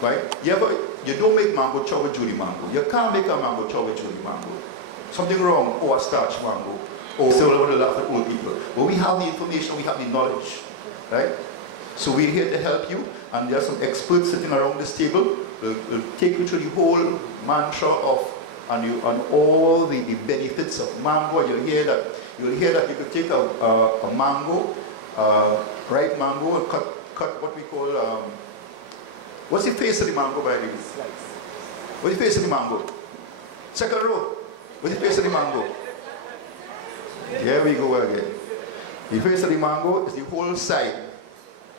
right? You don't make mango chow with Judy mango. You can't make a mango chow with Judy mango. Something wrong, or a starch mango, or still want to laugh at old people. But we have the information, we have the knowledge, right? So we're here to help you, and there are some experts sitting around this table. We'll take you through the whole mantra of and all the benefits of mango. You'll hear that you could take a mango, ripe mango, and cut what we call what's the face of the mango, by the way? Slice. What's the face of the mango? Second row. What's the face of the mango? Here we go again. The face of the mango is the whole side.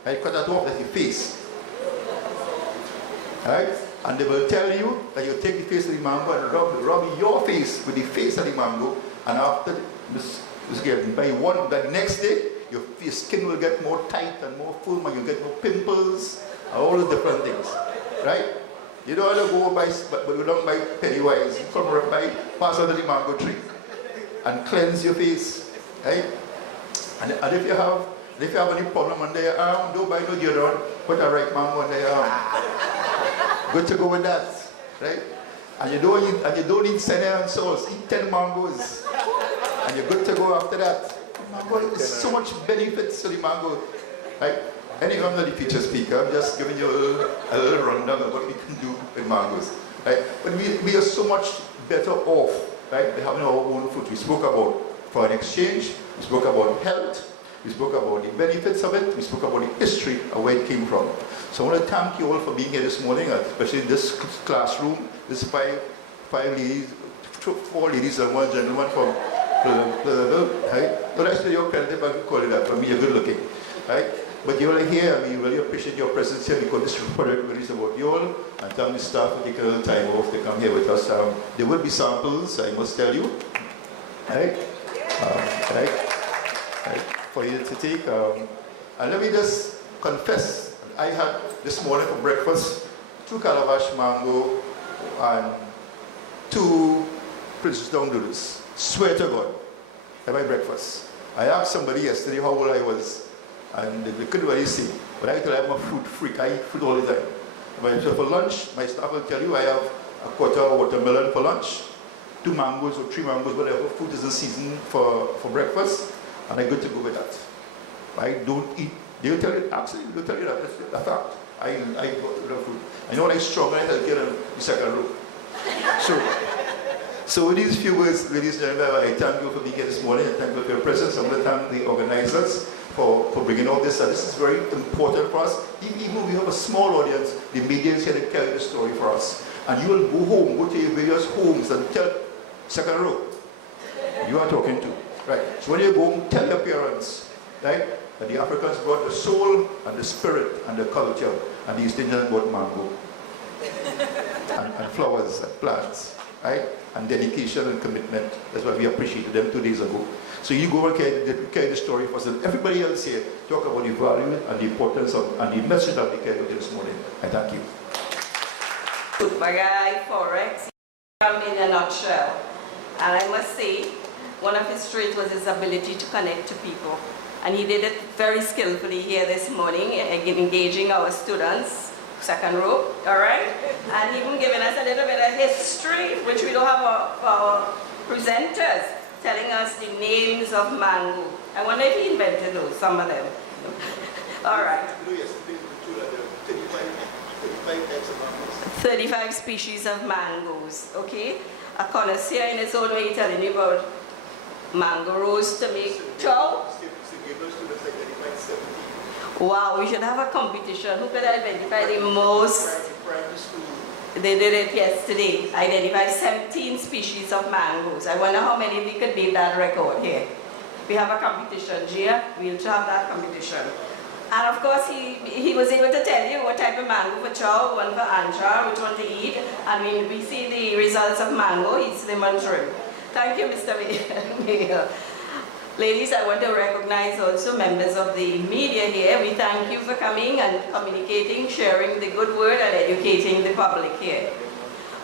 I cut that off, that's the face. Right? And they will tell you that you take the face of the mango and rub your face with the face of the mango, and after the next day, your skin will get more tight and more firm, and you get more pimples, and all the different things. Right? You don't want to go down by Pennywise. You come right by, pass under the mango tree, and cleanse your face. Right? And if you have any problem under your arm, don't buy no deodorant, put a ripe mango under your arm. Good to go with that, right? And you don't need senna and sauce. Eat 10 mangoes, and you're good to go after that. Mango, there's so much benefits to the mango, right? Anyway, I'm not the feature speaker. I'm just giving you a little rundown of what we can do with mangoes, right? But we are so much better off, right? By having our own food. We spoke about foreign exchange. We spoke about health. We spoke about the benefits of it. We spoke about the history of where it came from. So I want to thank you all for being here this morning, especially in this classroom. This five ladies, 4 ladies and 1 gentleman from right? No, that's your credit, if I can call it that. For me, you're good looking, right? But you all are here. We really appreciate your presence here because this project really is about you all. And thank the staff for taking a little time off to come here with us. There will be samples, I must tell you, right? Right? For you to take. And let me just confess, I had this morning for breakfast 2 calabash mango and 2 Princess Down noodles. Swear to God, at my breakfast. I asked somebody yesterday how old I was, and they couldn't really see. But I tell them I'm a fruit freak. I eat fruit all the time. So for lunch, my staff will tell you I have a quarter of watermelon for lunch, 2 mangoes or 3 mangoes, whatever food is in season for breakfast, and I'm good to go with that. I don't eat. They'll tell you, actually, they'll tell you that. That's a fact. I go to the food. I know I'm stronger and healthier than the second row. So with these few words, ladies and gentlemen, I thank you for being here this morning. I thank you for your presence. I want to thank the organizers for bringing all this. This is very important for us. Even though we have a small audience, the media is here to carry the story for us. And you will go home, go to your various homes and tell second row. You are talking to. Right. So when you go home, tell your parents, right, that the Africans brought the soul and the spirit and the culture, and the East Indians brought mango. and flowers and plants, right? And dedication and commitment. That's why we appreciated them 2 days ago. So you go and carry the story for us, and everybody else here talk about the value and the importance of and the message that they carried this morning. I thank you. My guy Forex, in a nutshell, and I must say, one of his traits was his ability to connect to people, and he did it very skillfully here this morning, engaging our students. Second row, all right? And even giving us a little bit of history, which we don't have our presenters telling us the names of mango. I wonder if he invented those, some of them. All right. 35 species of mangoes, okay? A connoisseur in his own way telling you about mango roast to make chow. Wow, we should have a competition. Who could identify the most? They did it yesterday. Identify 17 species of mangoes. I wonder how many we could beat that record here. We have a competition, Gia. We'll have that competition. And of course, he was able to tell you what type of mango for chow, one for ancha, which one to eat. And when we see the results of mango, he's the trim. Thank you, Mr. Mayor. Ladies, I want to recognize also members of the media here. We thank you for coming and communicating, sharing the good word and educating the public here.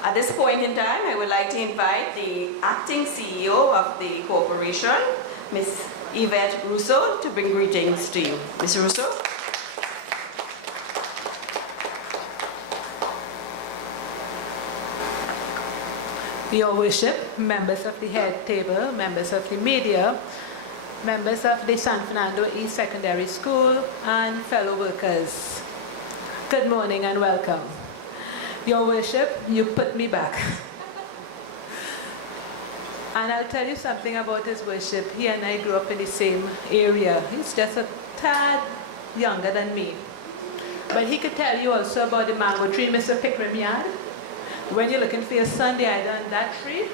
At this point in time, I would like to invite the acting CEO of the corporation, Ms. Yvette Rousseau, to bring greetings to you. Ms. Rousseau. Your Worship, members of the head table, members of the media, members of the San Fernando East Secondary School, and fellow workers. Good morning and welcome. Your Worship, you put me back. And I'll tell you something about His Worship. He and I grew up in the same area. He's just a tad younger than me. But he could tell you also about the mango tree, Mr. Pickram yard. When you're looking for your son, they're either on that tree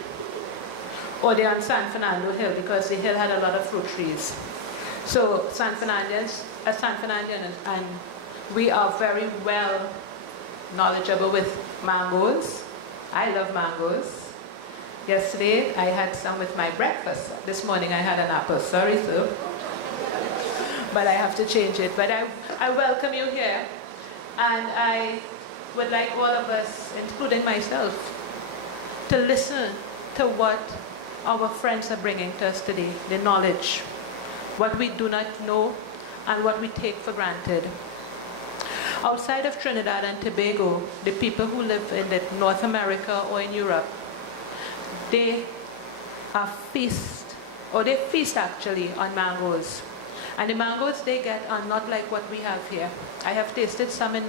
or they're on San Fernando Hill, because the hill had a lot of fruit trees. So San Fernandians, and we are very well knowledgeable with mangoes. I love mangoes. Yesterday I had some with my breakfast. This morning I had an apple. Sorry, sir. But I have to change it. But I welcome you here. And I would like all of us, including myself, to listen to what our friends are bringing to us today, the knowledge, what we do not know and what we take for granted. Outside of Trinidad and Tobago, the people who live in North America or in Europe, they feast actually on mangoes. And the mangoes they get are not like what we have here. I have tasted some in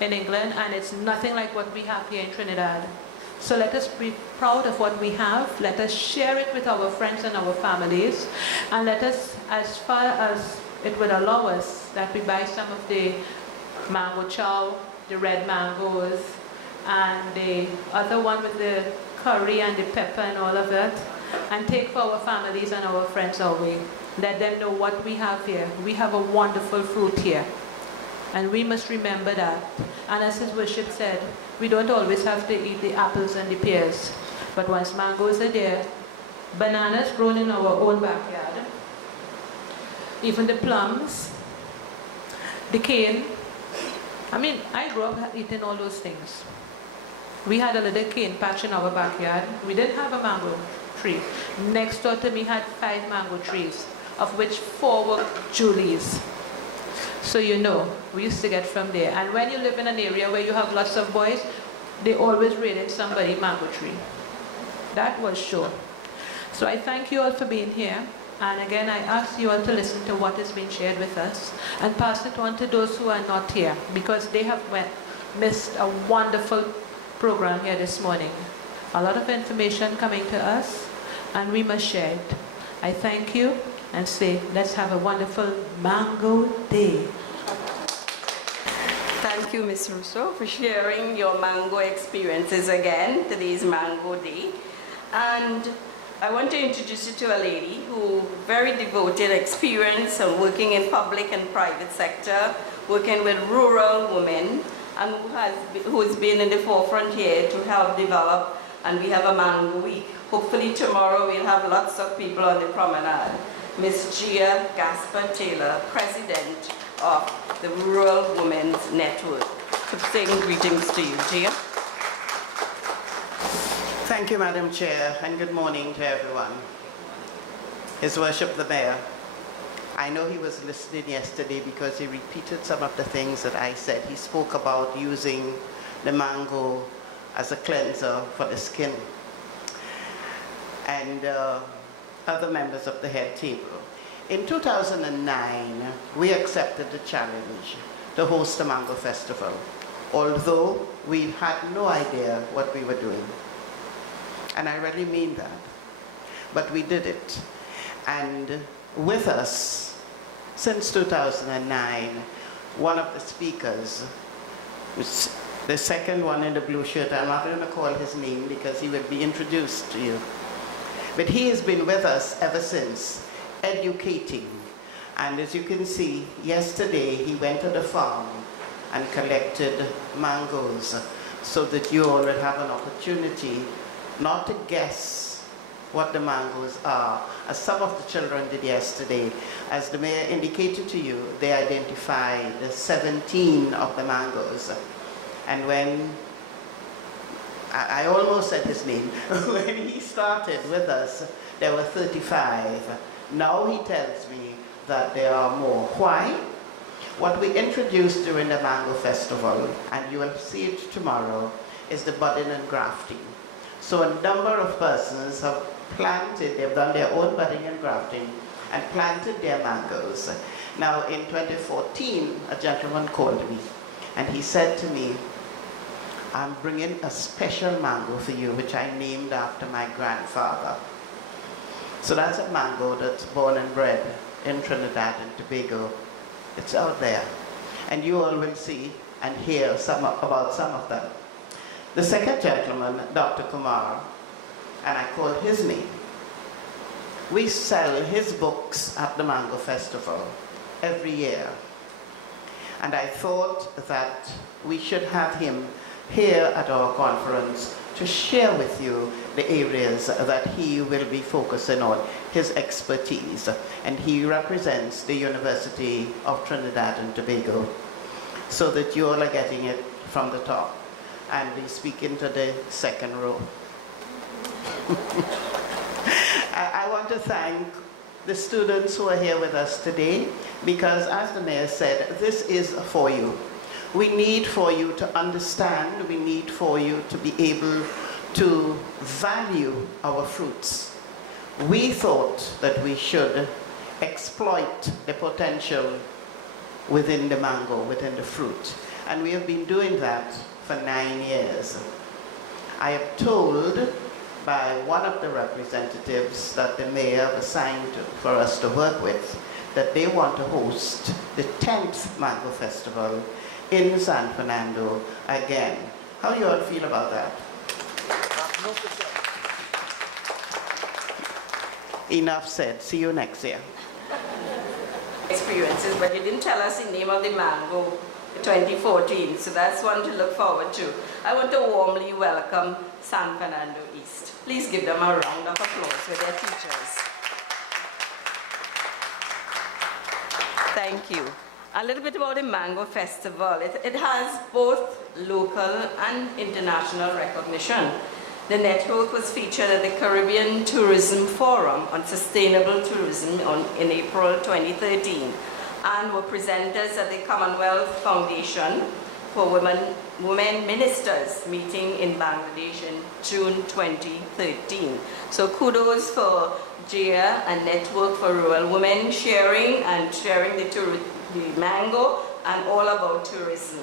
England, and it's nothing like what we have here in Trinidad. So let us be proud of what we have. Let us share it with our friends and our families. And let us, as far as it would allow us, that we buy some of the mango chow, the red mangoes, and the other one with the curry and the pepper and all of that, and take for our families and our friends our way. Let them know what we have here. We have a wonderful fruit here. And we must remember that. And as His Worship said, we don't always have to eat the apples and the pears. But once mangoes are there, bananas grown in our own backyard, even the plums, the cane. I mean, I grew up eating all those things. We had a little cane patch in our backyard. We didn't have a mango tree. Next door to me had 5 mango trees, of which 4 were Julies. So you know, we used to get from there. And when you live in an area where you have lots of boys, they always raided somebody's mango tree. That was sure. So I thank you all for being here. And again, I ask you all to listen to what is being shared with us and pass it on to those who are not here, because they have missed a wonderful program here this morning. A lot of information coming to us, and we must share it. I thank you and say, let's have a wonderful Mango Day. Thank you, Ms. Russo, for sharing your mango experiences again. Today's Mango Day. And I want to introduce you to a lady who very devoted experience of working in public and private sector, working with rural women, and who has been in the forefront here to help develop. And we have a Mango Week. Hopefully tomorrow we'll have lots of people on the promenade. Ms. Gia Gaspar-Taylor, President of the Rural Women's Network. Saying greetings to you, Gia. Thank you, Madam Chair, and good morning to everyone. His Worship the Mayor, I know he was listening yesterday because he repeated some of the things that I said. He spoke about using the mango as a cleanser for the skin. And other members of the head table. In 2009, we accepted the challenge to host a Mango Festival, although we had no idea what we were doing. And I really mean that. But we did it. And with us, since 2009, one of the speakers, which the second one in the blue shirt, I'm not going to call his name because he will be introduced to you. But he has been with us ever since, educating. And as you can see, yesterday he went to the farm and collected mangoes so that you all would have an opportunity not to guess what the mangoes are, as some of the children did yesterday. As the mayor indicated to you, they identified 17 of the mangoes. And when I almost said his name. When he started with us, there were 35. Now he tells me that there are more. Why? What we introduced during the Mango Festival, and you will see it tomorrow, is the budding and grafting. So a number of persons have planted, they've done their own budding and grafting and planted their mangoes. Now in 2014, a gentleman called me and he said to me, I'm bringing a special mango for you, which I named after my grandfather. So that's a mango that's born and bred in Trinidad and Tobago. It's out there. And you all will see and hear about some of them. The second gentleman, Dr. Kumar, and I call his name. We sell his books at the Mango Festival every year. And I thought that we should have him here at our conference to share with you the areas that he will be focusing on, his expertise. And he represents the University of Trinidad and Tobago, so that you all are getting it from the top. And he's speaking to the second row. I want to thank the students who are here with us today, because as the mayor said, this is for you. We need for you to understand, we need for you to be able to value our fruits. We thought that we should exploit the potential within the mango, within the fruit. And we have been doing that for 9 years. I am told by one of the representatives that the mayor assigned for us to work with that they want to host the 10th Mango Festival in San Fernando again. How do you all feel about that? Enough said. See you next year. Experiences, but you didn't tell us the name of the mango 2014, so that's one to look forward to. I want to warmly welcome San Fernando East. Please give them a round of applause with their teachers. Thank you. A little bit about the Mango Festival. It has both local and international recognition. The network was featured at the Caribbean Tourism Forum on Sustainable Tourism in April 2013, and were presenters at the Commonwealth Foundation for Women Ministers meeting in Bangladesh in June 2013. So kudos for JIA and Network for Rural Women sharing the mango and all about tourism.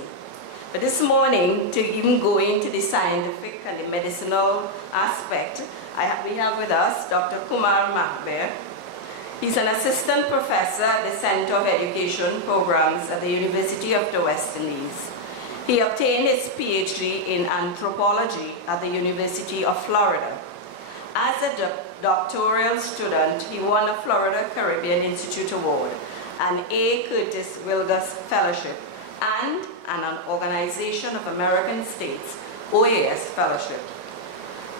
But this morning, to even go into the scientific and the medicinal aspect, we have with us Dr. Kumar Mahbir. He's an assistant professor at the Center of Education Programs at the University of the West Indies. He obtained his PhD in anthropology at the University of Florida. As a doctoral student, he won a Florida Caribbean Institute Award, an A. Curtis Wilgus Fellowship, and an Organization of American States, OAS Fellowship.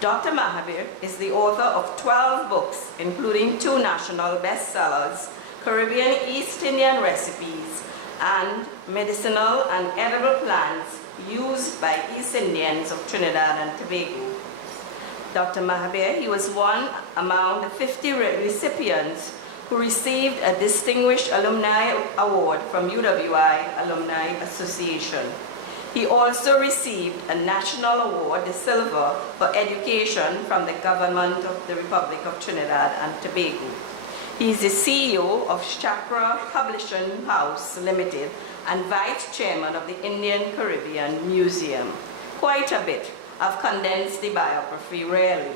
Dr. Mahabir is the author of 12 books, including 2 national bestsellers, Caribbean East Indian Recipes, and Medicinal and Edible Plants Used by East Indians of Trinidad and Tobago. Dr. Mahabir, he was one among the 50 recipients who received a Distinguished Alumni Award from UWI Alumni Association. He also received a National Award, the Silver, for Education from the Government of the Republic of Trinidad and Tobago. He is the CEO of Chakra Publishing House Limited and Vice Chairman of the Indian Caribbean Museum. Quite a bit. I've condensed the biography rarely.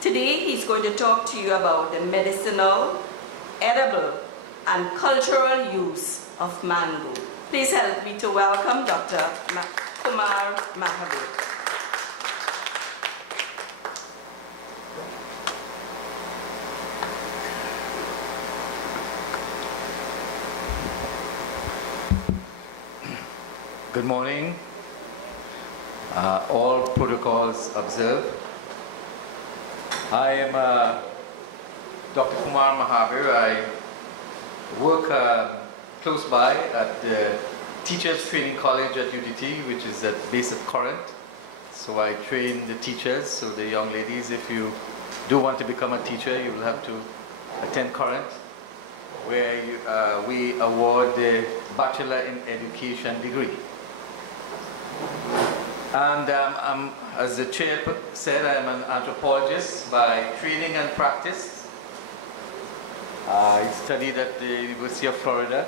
Today he's going to talk to you about the medicinal, edible, and cultural use of mango. Please help me to welcome Dr. Kumar Mahabir. Good morning. All protocols observed. I am Dr. Kumar Mahabir. I work close by at the Teachers Training College at UTT, which is at base of Corinth. So I train the teachers, so the young ladies, if you do want to become a teacher, you will have to attend Corinth, where we award the Bachelor in Education degree. And as the chair said, I'm an anthropologist by training and practice. I studied at the University of Florida.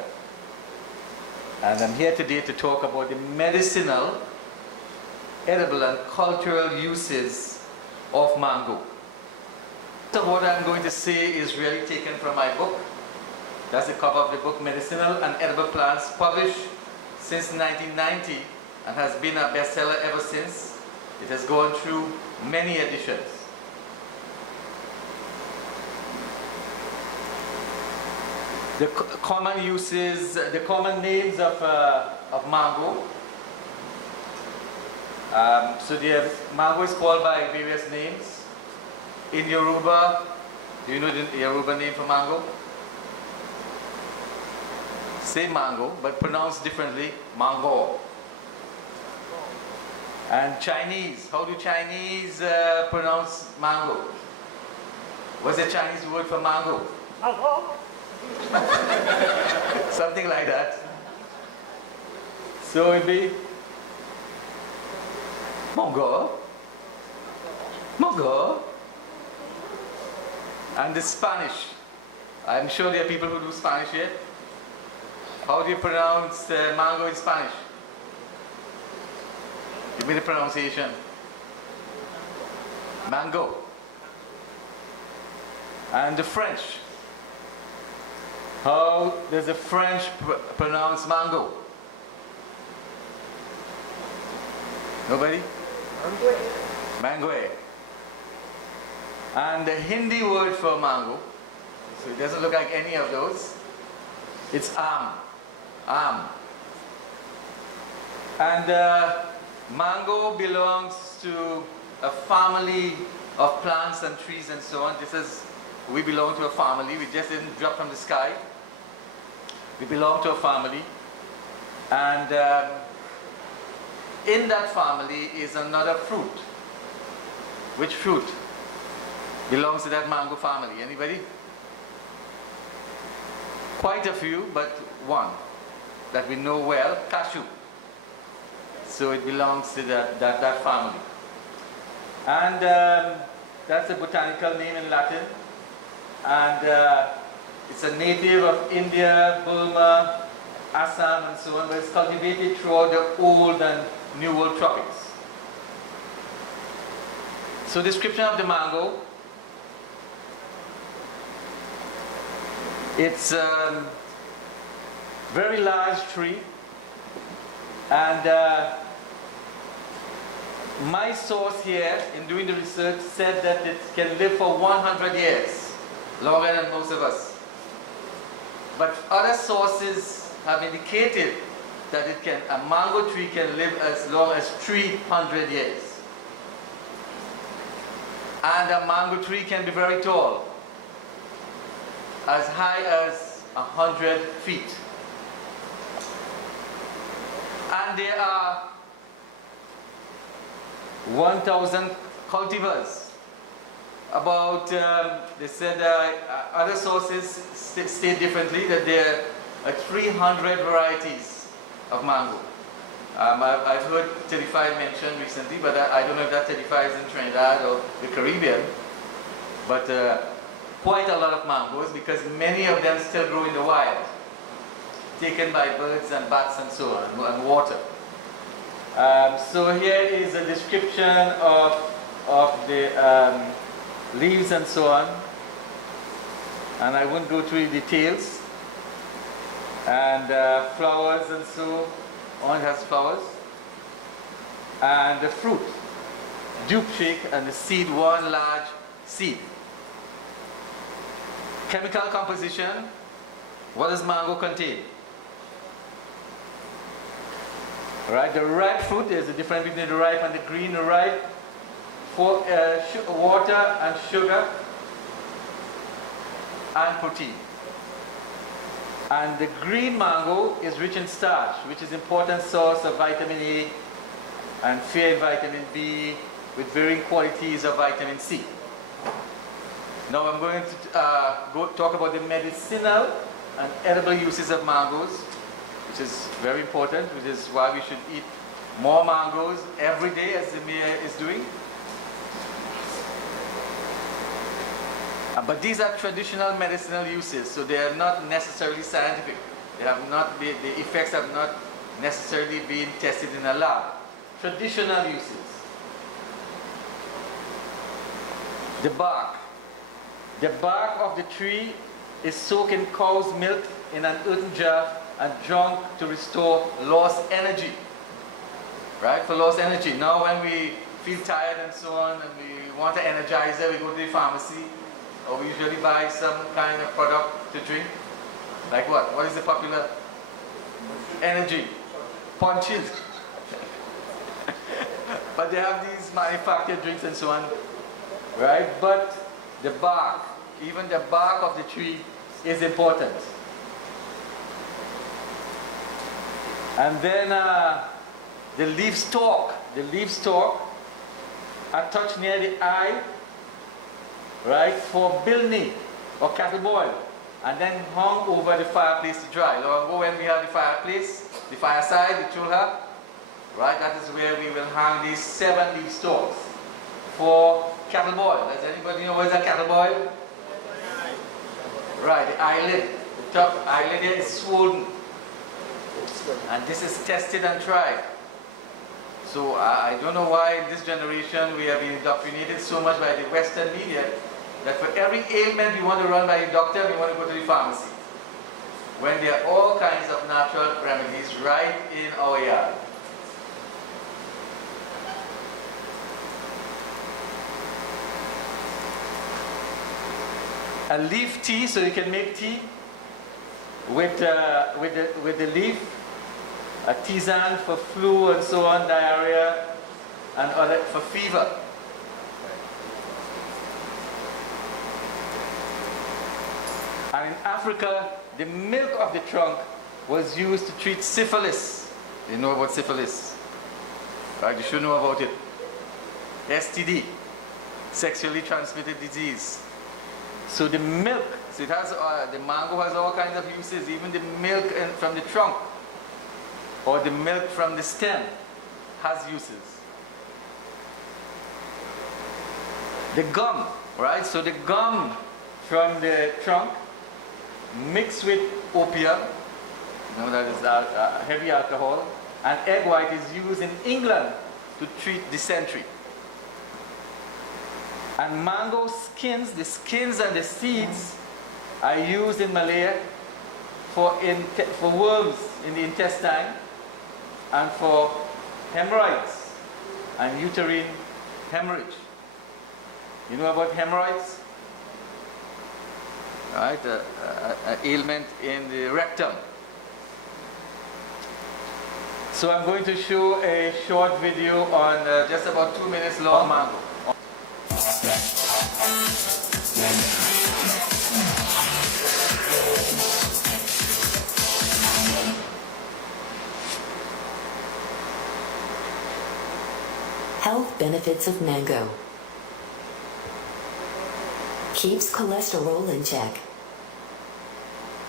And I'm here today to talk about the medicinal, edible, and cultural uses of mango. So what I'm going to say is really taken from my book. That's the cover of the book, Medicinal and Edible Plants, published since 1990 and has been a bestseller ever since. It has gone through many editions. The common uses, the common names of mango. So mango is called by various names. In Yoruba, do you know the Yoruba name for mango? Same mango, but pronounced differently, mango. And Chinese, how do Chinese pronounce mango? What's the Chinese word for mango? Mango. Something like that. So it'd be mango, mango. And the Spanish. I'm sure there are people who do Spanish here. How do you pronounce mango in Spanish? Give me the pronunciation. Mango. And the French. How does the French pronounce mango? Nobody? Mango. And the Hindi word for mango, so it doesn't look like any of those, it's am. And mango belongs to a family of plants and trees and so on. We belong to a family. We just didn't drop from the sky. We belong to a family. And in that family is another fruit. Which fruit belongs to that mango family? Anybody? Quite a few, but one that we know well, cashew. So it belongs to that family. And that's a botanical name in Latin. And it's a native of India, Burma, Assam, and so on, but it's cultivated throughout the old and new world tropics. So description of the mango. It's a very large tree, and my source here in doing the research said that it can live for 100 years, longer than most of us. But other sources have indicated that a mango tree can live as long as 300 years. And a mango tree can be very tall, as high as 100 feet. And there are 1,000 cultivars. About, they said other sources state differently that there are 300 varieties of mango. I've heard 35 mentioned recently, but I don't know if that 35 is in Trinidad or the Caribbean. But quite a lot of mangoes, because many of them still grow in the wild, taken by birds and bats and so on, and water. So here is a description of the leaves and so on, and I won't go through the details. And flowers and so on, it has flowers. And the fruit, dupe shake, and the seed, one large seed. Chemical composition, what does mango contain? Right, the ripe fruit, there's a difference between the ripe and the green. The ripe, water and sugar and protein. And the green mango is rich in starch, which is an important source of vitamin A and fair vitamin B, with varying qualities of vitamin C. Now I'm going to talk about the medicinal and edible uses of mangoes, which is very important, which is why we should eat more mangoes every day as the mayor is doing. But these are traditional medicinal uses, so they are not necessarily scientific. They have not been, the effects have not necessarily been tested in a lab. Traditional uses. The bark. The bark of the tree is soaked in cow's milk in an earthen jar and drunk to restore lost energy. Right? For lost energy. Now when we feel tired and so on and we want to energize it, we go to the pharmacy or we usually buy some kind of product to drink. Like what? What is the popular? Energy. Punches. But they have these manufactured drinks and so on. Right? But the bark, even the bark of the tree is important. And then the leaf stalk are touched near the eye, right, for building or cattle boil, and then hung over the fireplace to dry. Long ago when we had the fireplace, the fireside, the chulha, right, that is where we will hang these 7 leaf stalks for cattle boil. Does anybody know what is a cattle boil? Right, the eyelid, the top eyelid here is swollen. And this is tested and tried. So I don't know why in this generation we have been indoctrinated so much by the Western media that for every ailment we want to run by a doctor, we want to go to the pharmacy. When there are all kinds of natural remedies right in our yard. A leaf tea, so you can make tea with the leaf, a tisane for flu and so on, diarrhea, and other for fever. And in Africa, the milk of the trunk was used to treat syphilis. You know about syphilis? Right, you should know about it. STD, sexually transmitted disease. So the milk, so it has, the mango has all kinds of uses, even the milk from the trunk or the milk from the stem has uses. The gum, right? So the gum from the trunk mixed with opium, you know, that is heavy alcohol, and egg white is used in England to treat dysentery. And mango skins, the skins and the seeds are used in Malaya for worms in the intestine and for hemorrhoids and uterine hemorrhage. You know about hemorrhoids? Right, an ailment in the rectum. So I'm going to show a short video on just about 2 minutes long mango. Health benefits of mango. Keeps cholesterol in check.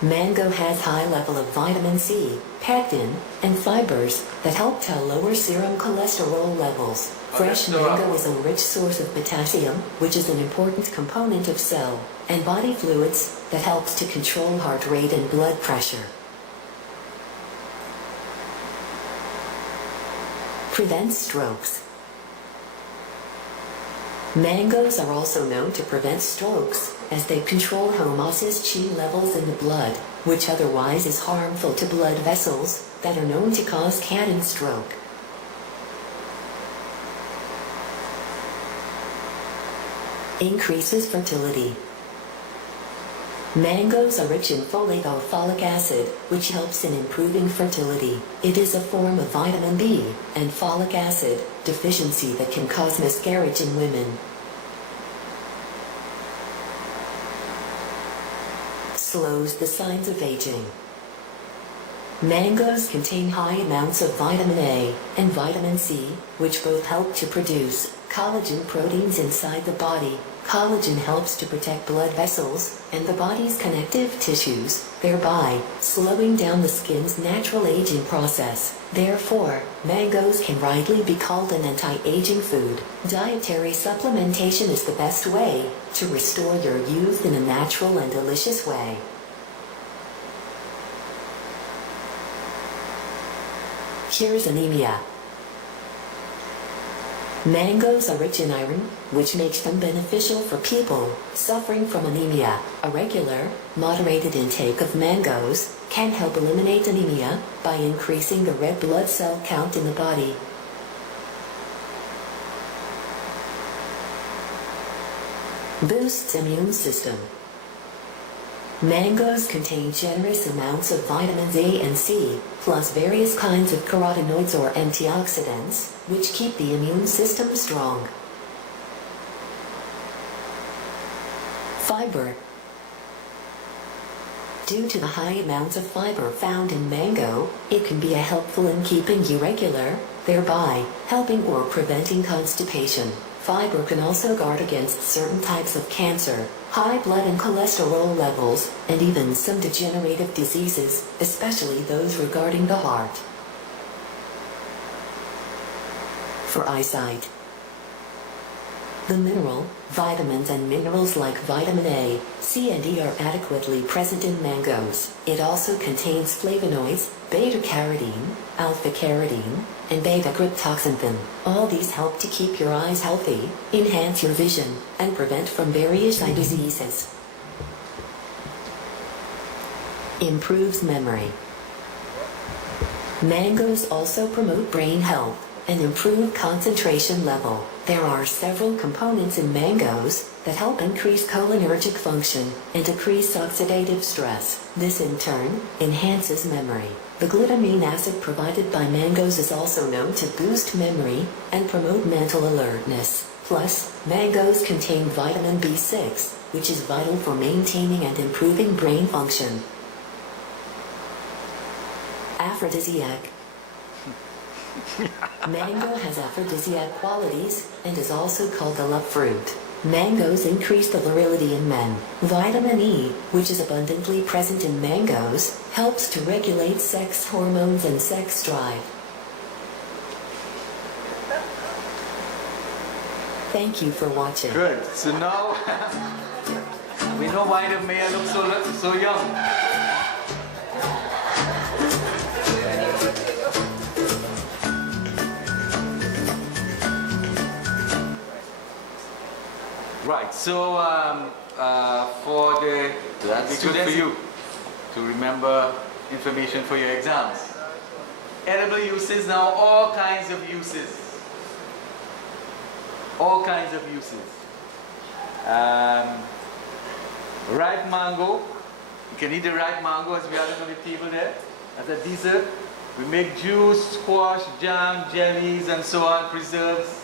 Mango has high level of vitamin C, pectin, and fibers that help to lower serum cholesterol levels. Fresh mango is a rich source of potassium, which is an important component of cell and body fluids that helps to control heart rate and blood pressure. Prevents strokes. Mangoes are also known to prevent strokes, as they control homocysteine Chi levels in the blood, which otherwise is harmful to blood vessels that are known to cause cancer stroke. Increases fertility. Mangoes are rich in folate or folic acid, which helps in improving fertility. It is a form of vitamin B and folic acid deficiency that can cause miscarriage in women. Slows the signs of aging. Mangoes contain high amounts of vitamin A and vitamin C, which both help to produce collagen proteins inside the body Collagen helps to protect blood vessels and the body's connective tissues, thereby slowing down the skin's natural aging process. Therefore, mangoes can rightly be called an anti-aging food. Dietary supplementation is the best way to restore your youth in a natural and delicious way. Here's anemia. Mangoes are rich in iron, which makes them beneficial for people suffering from anemia. A regular, moderated intake of mangoes can help eliminate anemia by increasing the red blood cell count in the body. Boosts immune system. Mangoes contain generous amounts of vitamins A and C, plus various kinds of carotenoids or antioxidants, which keep the immune system strong. Fiber. Due to the high amounts of fiber found in mango, it can be helpful in keeping you regular, thereby helping or preventing constipation. Fiber can also guard against certain types of cancer, high blood and cholesterol levels, and even some degenerative diseases, especially those regarding the heart. For eyesight. The mineral, vitamins and minerals like vitamin A, C and E are adequately present in mangoes. It also contains flavonoids, beta-carotene, alpha-carotene, and beta-cryptoxanthin. All these help to keep your eyes healthy, enhance your vision, and prevent from various eye diseases. Improves memory. Mangoes also promote brain health and improve concentration level. There are several components in mangoes that help increase cholinergic function and decrease oxidative stress. This in turn enhances memory. The glutamine acid provided by mangoes is also known to boost memory and promote mental alertness. Plus, mangoes contain vitamin B6, which is vital for maintaining and improving brain function. Aphrodisiac. Mango has aphrodisiac qualities and is also called the love fruit. Mangoes increase the virility in men. Vitamin E, which is abundantly present in mangoes, helps to regulate sex hormones and sex drive. Thank you for watching. Good. So now we know why the mayor looks so young. Right, so for the that's good for you to remember information for your exams. Edible uses now, all kinds of uses. All kinds of uses. Ripe mango, you can eat the ripe mango as we have it on the table there as a dessert. We make juice, squash, jam, jellies, and so on, preserves.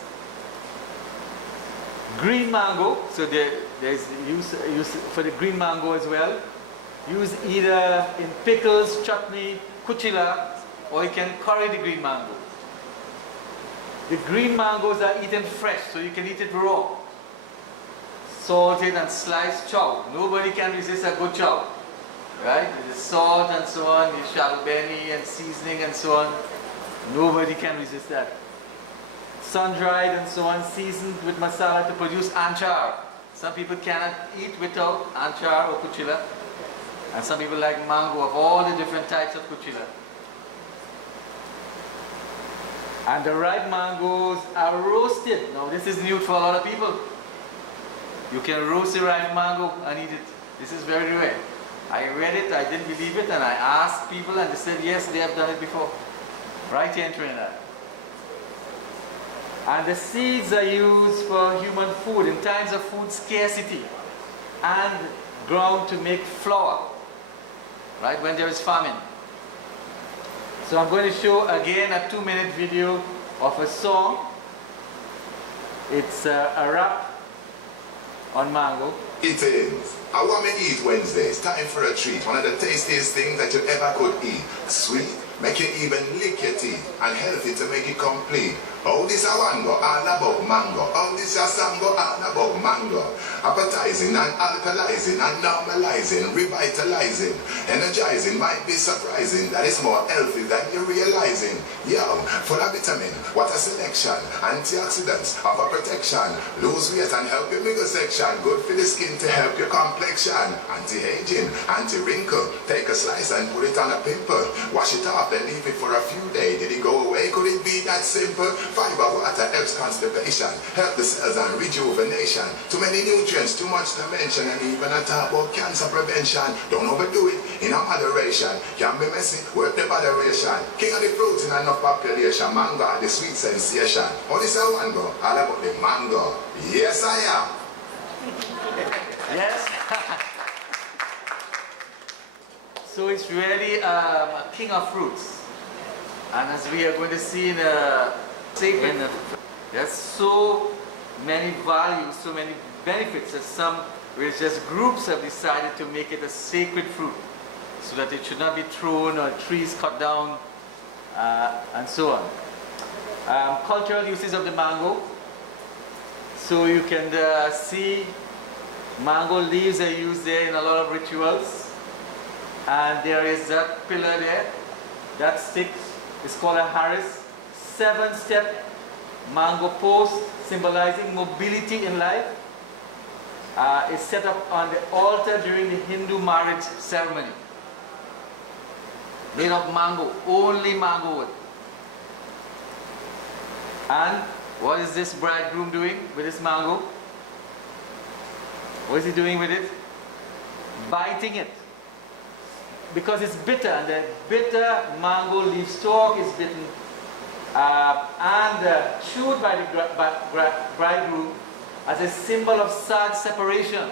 Green mango, so there's use for the green mango as well. Use either in pickles, chutney, kuchila, or you can curry the green mango. The green mangoes are eaten fresh, so you can eat it raw. Salted and sliced chow. Nobody can resist a good chow. Right? With the salt and so on, the shalbeni and seasoning and so on. Nobody can resist that. Sun-dried and so on, seasoned with masala to produce anchar. Some people cannot eat without anchar or kuchila. And some people like mango of all the different types of kuchila. And the ripe mangoes are roasted. Now this is new for a lot of people. You can roast a ripe mango and eat it. This is very rare. I read it, I didn't believe it, and I asked people and they said yes, they have done it before. Right here in Trinidad. And the seeds are used for human food in times of food scarcity and ground to make flour, right, when there is famine. So I'm going to show again a 2-minute video of a song. It's a rap on mango. It is. I want to eat Wednesday. It's time for a treat. One of the tastiest things that you ever could eat. Sweet, make you even lick your teeth, and healthy to make it complete. All this a one go all about mango. All this a song go all about mango. Appetizing and alkalizing and normalizing, revitalizing, energizing might be surprising. That is more healthy than you're realizing. Yo, full of vitamin, what a selection. Antioxidants, of a protection. Lose weight and help your middle section. Good for the skin to help your complexion. Anti-aging, anti-wrinkle. Take a slice and put it on a pimple. Wash it off, then leave it for a few days. Did it go away? Could it be that simple? Fiber water helps constipation, help the cells and rejuvenation. Too many nutrients, too much to mention, and even a talk about cancer prevention. Don't overdo it in a moderation. Can be messy, work the moderation. King of the fruits in enough population. Mango, the sweet sensation. All this I want go, all about the mango. Yes, I am. Yes. So it's really a king of fruits. And as we are going to see in there's so many values, so many benefits that some religious groups have decided to make it a sacred fruit so that it should not be thrown or trees cut down and so on. Cultural uses of the mango. So you can see mango leaves are used there in a lot of rituals. And there is that pillar there, that stick is called a Harris. 7-step mango post symbolizing mobility in life is set up on the altar during the Hindu marriage ceremony. Made of mango, only mango wood. And what is this bridegroom doing with this mango? What is he doing with it? Biting it. Because it's bitter, and the bitter mango leaf stalk is bitten and chewed by the bridegroom as a symbol of sad separation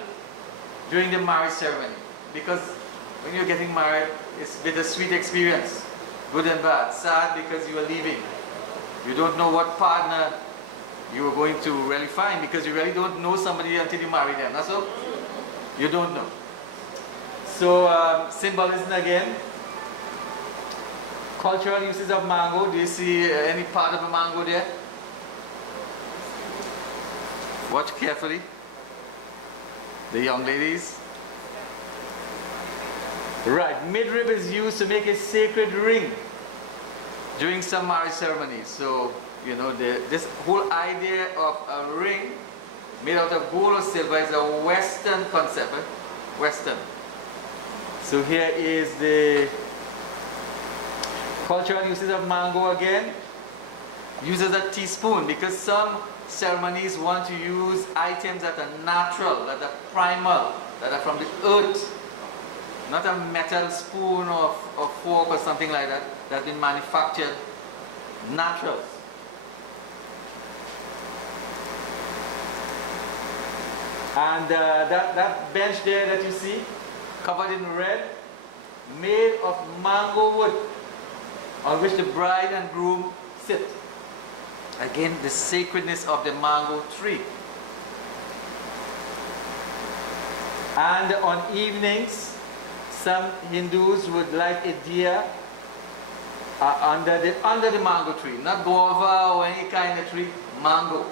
during the marriage ceremony. Because when you're getting married, it's a bittersweet experience, good and bad. Sad because you are leaving. You don't know what partner you are going to really find, because you really don't know somebody until you marry them. That's all? You don't know. So symbolism again. Cultural uses of mango. Do you see any part of a mango there? Watch carefully. The young ladies. Right, midrib is used to make a sacred ring during some marriage ceremonies. So, you know, this whole idea of a ring made out of gold or silver is a Western concept. Western. So here is the cultural uses of mango again. Uses a teaspoon, because some ceremonies want to use items that are natural, that are primal, that are from the earth. Not a metal spoon or fork or something like that that's been manufactured. Natural. And that bench there that you see, covered in red, made of mango wood, on which the bride and groom sit. Again, the sacredness of the mango tree. And on evenings, some Hindus would light a diya under the mango tree, not guava or any kind of tree, mango.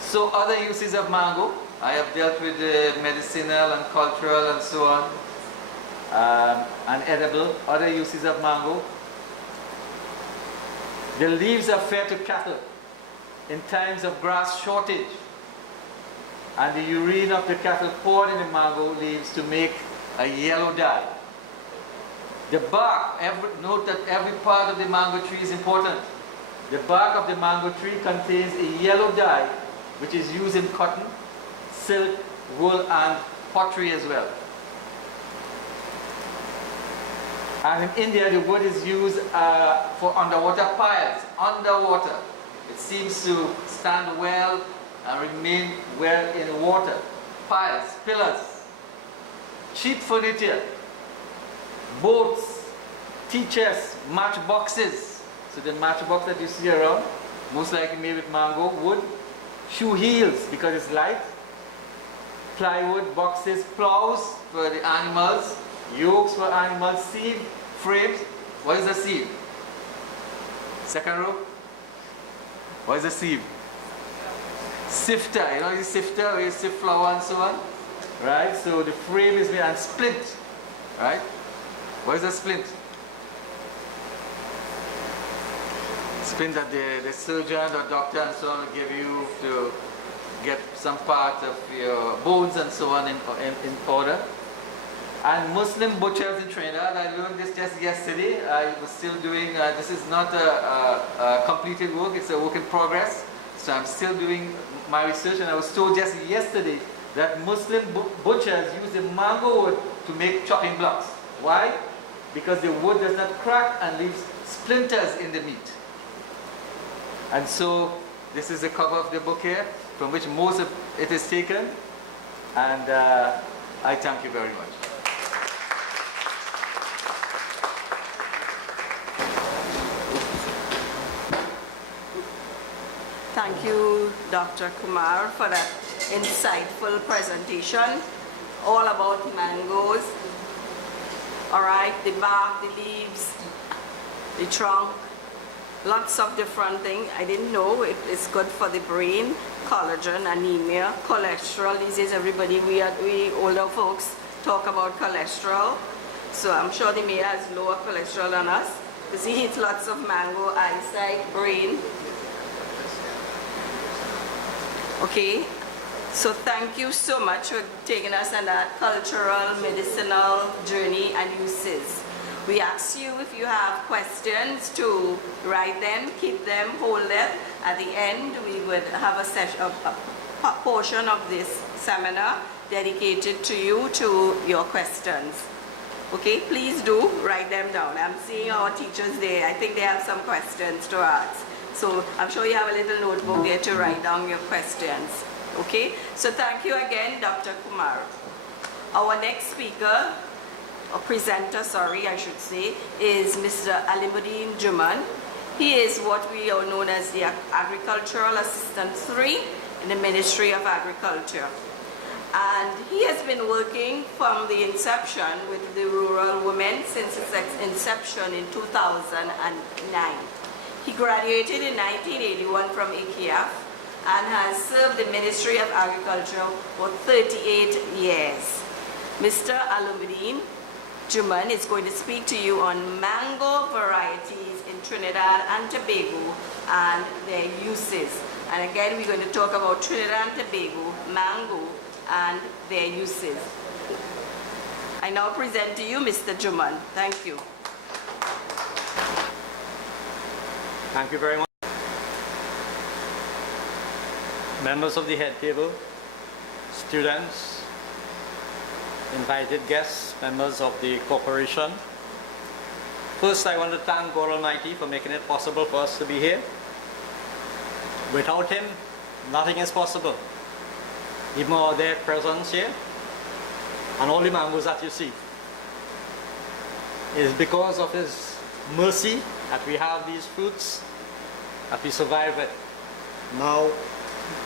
So other uses of mango, I have dealt with the medicinal and cultural and so on, and edible. Other uses of mango. The leaves are fed to cattle in times of grass shortage, and the urine of the cattle poured in the mango leaves to make a yellow dye. The bark, note that every part of the mango tree is important. The bark of the mango tree contains a yellow dye, which is used in cotton, silk, wool, and pottery as well. And in India, the wood is used for underwater piles. Underwater. It seems to stand well and remain well in water. Piles, pillars, cheap furniture, boats, tea chests, matchboxes. So the matchbox that you see around, most likely made with mango wood. Shoe heels, because it's light. Plywood boxes, plows for the animals, yokes for animals, seed frames. What is a seed? Second row. What is a sieve? Sifter. You know the sifter where you sift flour and so on? Right? So the frame is made and splint. Right? What is a splint? Splint that the surgeon or doctor and so on will give you to get some part of your bones and so on in order. And Muslim butchers in Trinidad, I learned this just yesterday. I was still doing, this is not a completed work, it's a work in progress. So I'm still doing my research, and I was told just yesterday that Muslim butchers use the mango wood to make chopping blocks. Why? Because the wood does not crack and leaves splinters in the meat. And so this is the cover of the book here, from which most of it is taken. And I thank you very much. Thank you, Dr. Kumar, for that insightful presentation, all about mangoes. All right, the bark, the leaves, the trunk, lots of different things. I didn't know it is good for the brain, collagen, anemia, cholesterol. These days, everybody, we older folks talk about cholesterol. So I'm sure the mayor has lower cholesterol than us, because he eats lots of mango, eyesight, brain. Okay, so thank you so much for taking us on that cultural, medicinal journey and uses. We ask you if you have questions to write them, keep them, hold them. At the end, we would have a session, a portion of this seminar dedicated to you, to your questions. Okay, please do write them down. I'm seeing our teachers there. I think they have some questions to ask. So I'm sure you have a little notebook there to write down your questions. Okay, so thank you again, Dr. Kumar. Our next speaker, or presenter, sorry, I should say, is Mr. Alimuddin Juman. He is what we are known as the Agricultural Assistant 3 in the Ministry of Agriculture. And he has been working from the inception with the rural women since its inception in 2009. He graduated in 1981 from IKEA and has served the Ministry of Agriculture for 38 years. Mr. Alimuddin Juman is going to speak to you on mango varieties in Trinidad and Tobago and their uses. And again, we're going to talk about Trinidad and Tobago, mango, and their uses. I now present to you Mr. Juman. Thank you. Thank you very much. Members of the head table, students, invited guests, members of the corporation. First, I want to thank God Almighty for making it possible for us to be here. Without Him, nothing is possible. Even our their presence here, and all the mangoes that you see, is because of His mercy that we have these fruits, that we survive it. Now,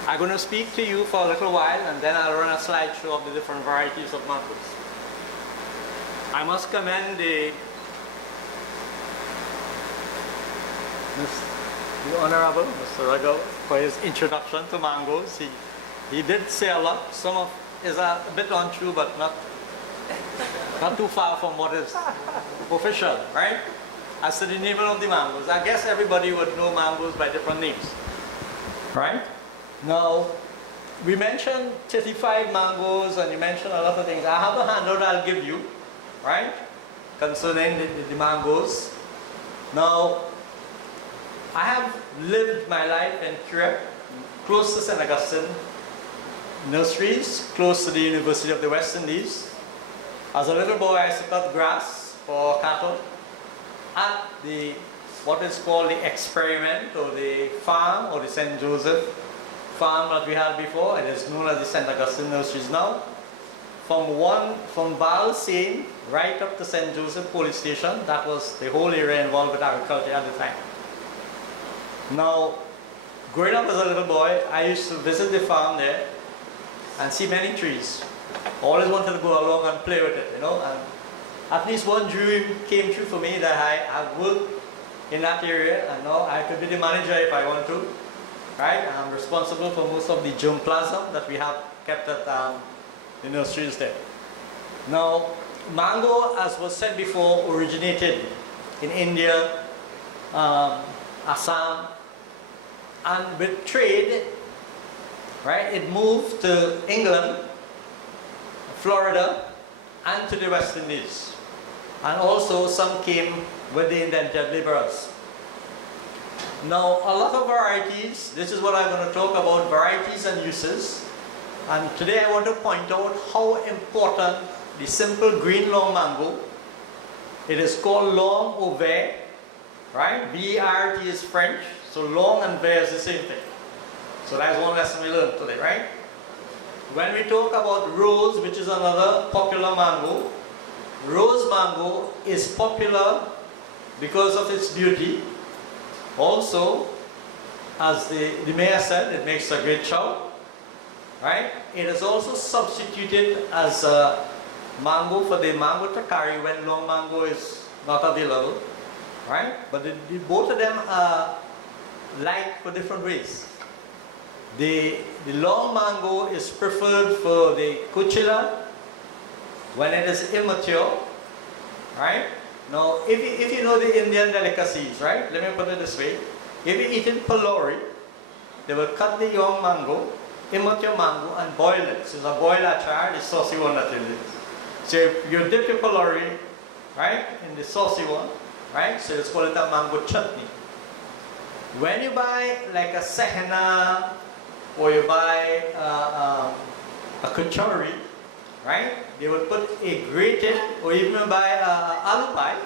I'm going to speak to you for a little while, and then I'll run a slideshow of the different varieties of mangoes. I must commend the Honorable Mr. Ragal for his introduction to mangoes. He did say a lot. Some of it is a bit untrue, but not too far from what is official, right? As to the name of the mangoes, I guess everybody would know mangoes by different names, right? Now, we mentioned 35 mangoes, and you mentioned a lot of things. I have a handout I'll give you, right, concerning the mangoes. Now, I have lived my life in Quebec, close to St. Augustine nurseries, close to the University of the West Indies. As a little boy, I used to cut grass for cattle at the what is called the experiment, or the farm, or the St. Joseph farm that we had before. It is known as the St. Augustine nurseries now. From Balsain right up to St. Joseph police station, that was the whole area involved with agriculture at the time. Now, growing up as a little boy, I used to visit the farm there and see many trees. Always wanted to go along and play with it, you know. And at least one dream came true for me, that I worked in that area, and now I could be the manager if I want to, right? I'm responsible for most of the germplasm that we have kept at the nurseries there. Now, mango, as was said before, originated in India, Assam, and with trade, right, it moved to England, Florida, and to the West Indies. And also some came with the indentured laborers. Now, a lot of varieties, this is what I'm going to talk about, varieties and uses. And today I want to point out how important the simple green long mango, it is called long au vert, right? V-E-R-T is French, so long and vert is the same thing. So that's one lesson we learned today, right? When we talk about rose, which is another popular mango, rose mango is popular because of its beauty. Also, as the mayor said, it makes a great chow, right? It is also substituted as a mango for the mango takari when long mango is not available, right? But both of them are liked for different ways. The long mango is preferred for the kuchila when it is immature, right? Now, if you know the Indian delicacies, right? Let me put it this way. If you eat in palori, they will cut the young mango, immature mango, and boil it. So it's a boiled achar, the saucy one that it is. So you dip your palori, right, in the saucy one, right? So let's call it a mango chutney. When you buy like a sehna, or you buy a kachori, right? They would put a grated, or even buy aloo pie,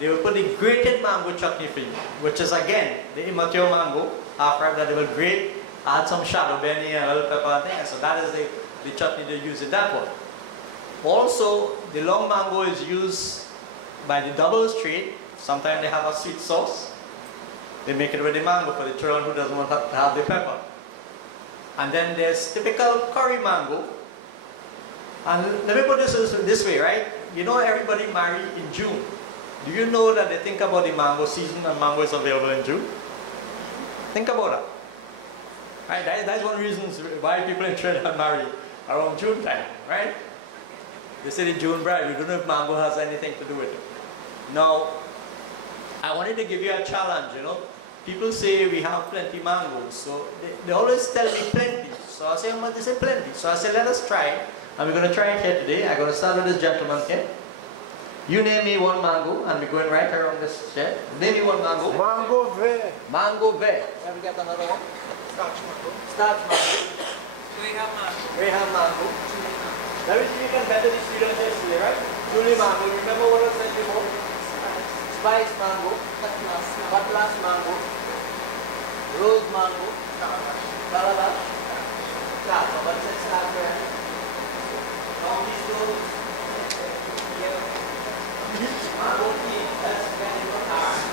they will put a grated mango chutney for you, which is again the immature mango. After that, they will grate, add some shadow benny and a little pepper and things. So that is the chutney they use in that one. Also, the long mango is used by the double street. Sometimes they have a sweet sauce. They make it with the mango for the children who doesn't want to have the pepper. And then there's typical curry mango. And let me put this way, right? You know everybody marry in June. Do you know that they think about the mango season and mango is available in June? Think about that. Right? That's one reason why people in Trinidad marry around June time, right? They say the June bride, we don't know if mango has anything to do with it. Now, I wanted to give you a challenge, you know. People say we have plenty mangoes, so they always tell me plenty. So I say, how much? They say plenty. So I say, let us try it. And we're going to try it here today. I'm going to start with this gentleman here. You name me one mango, and we're going right around this shed. Name me one mango. Mango vert. Mango vert. Let me get another one. Starch mango. Starch mango. Graham mango. Graham mango. Let me see if you can better the students yesterday, right? Julie mango. Remember what I said before? Spice mango. Cutlass mango. Rose mango. Calabash. Start. What is it? Start where? Now these two. Mango tea. That's very important.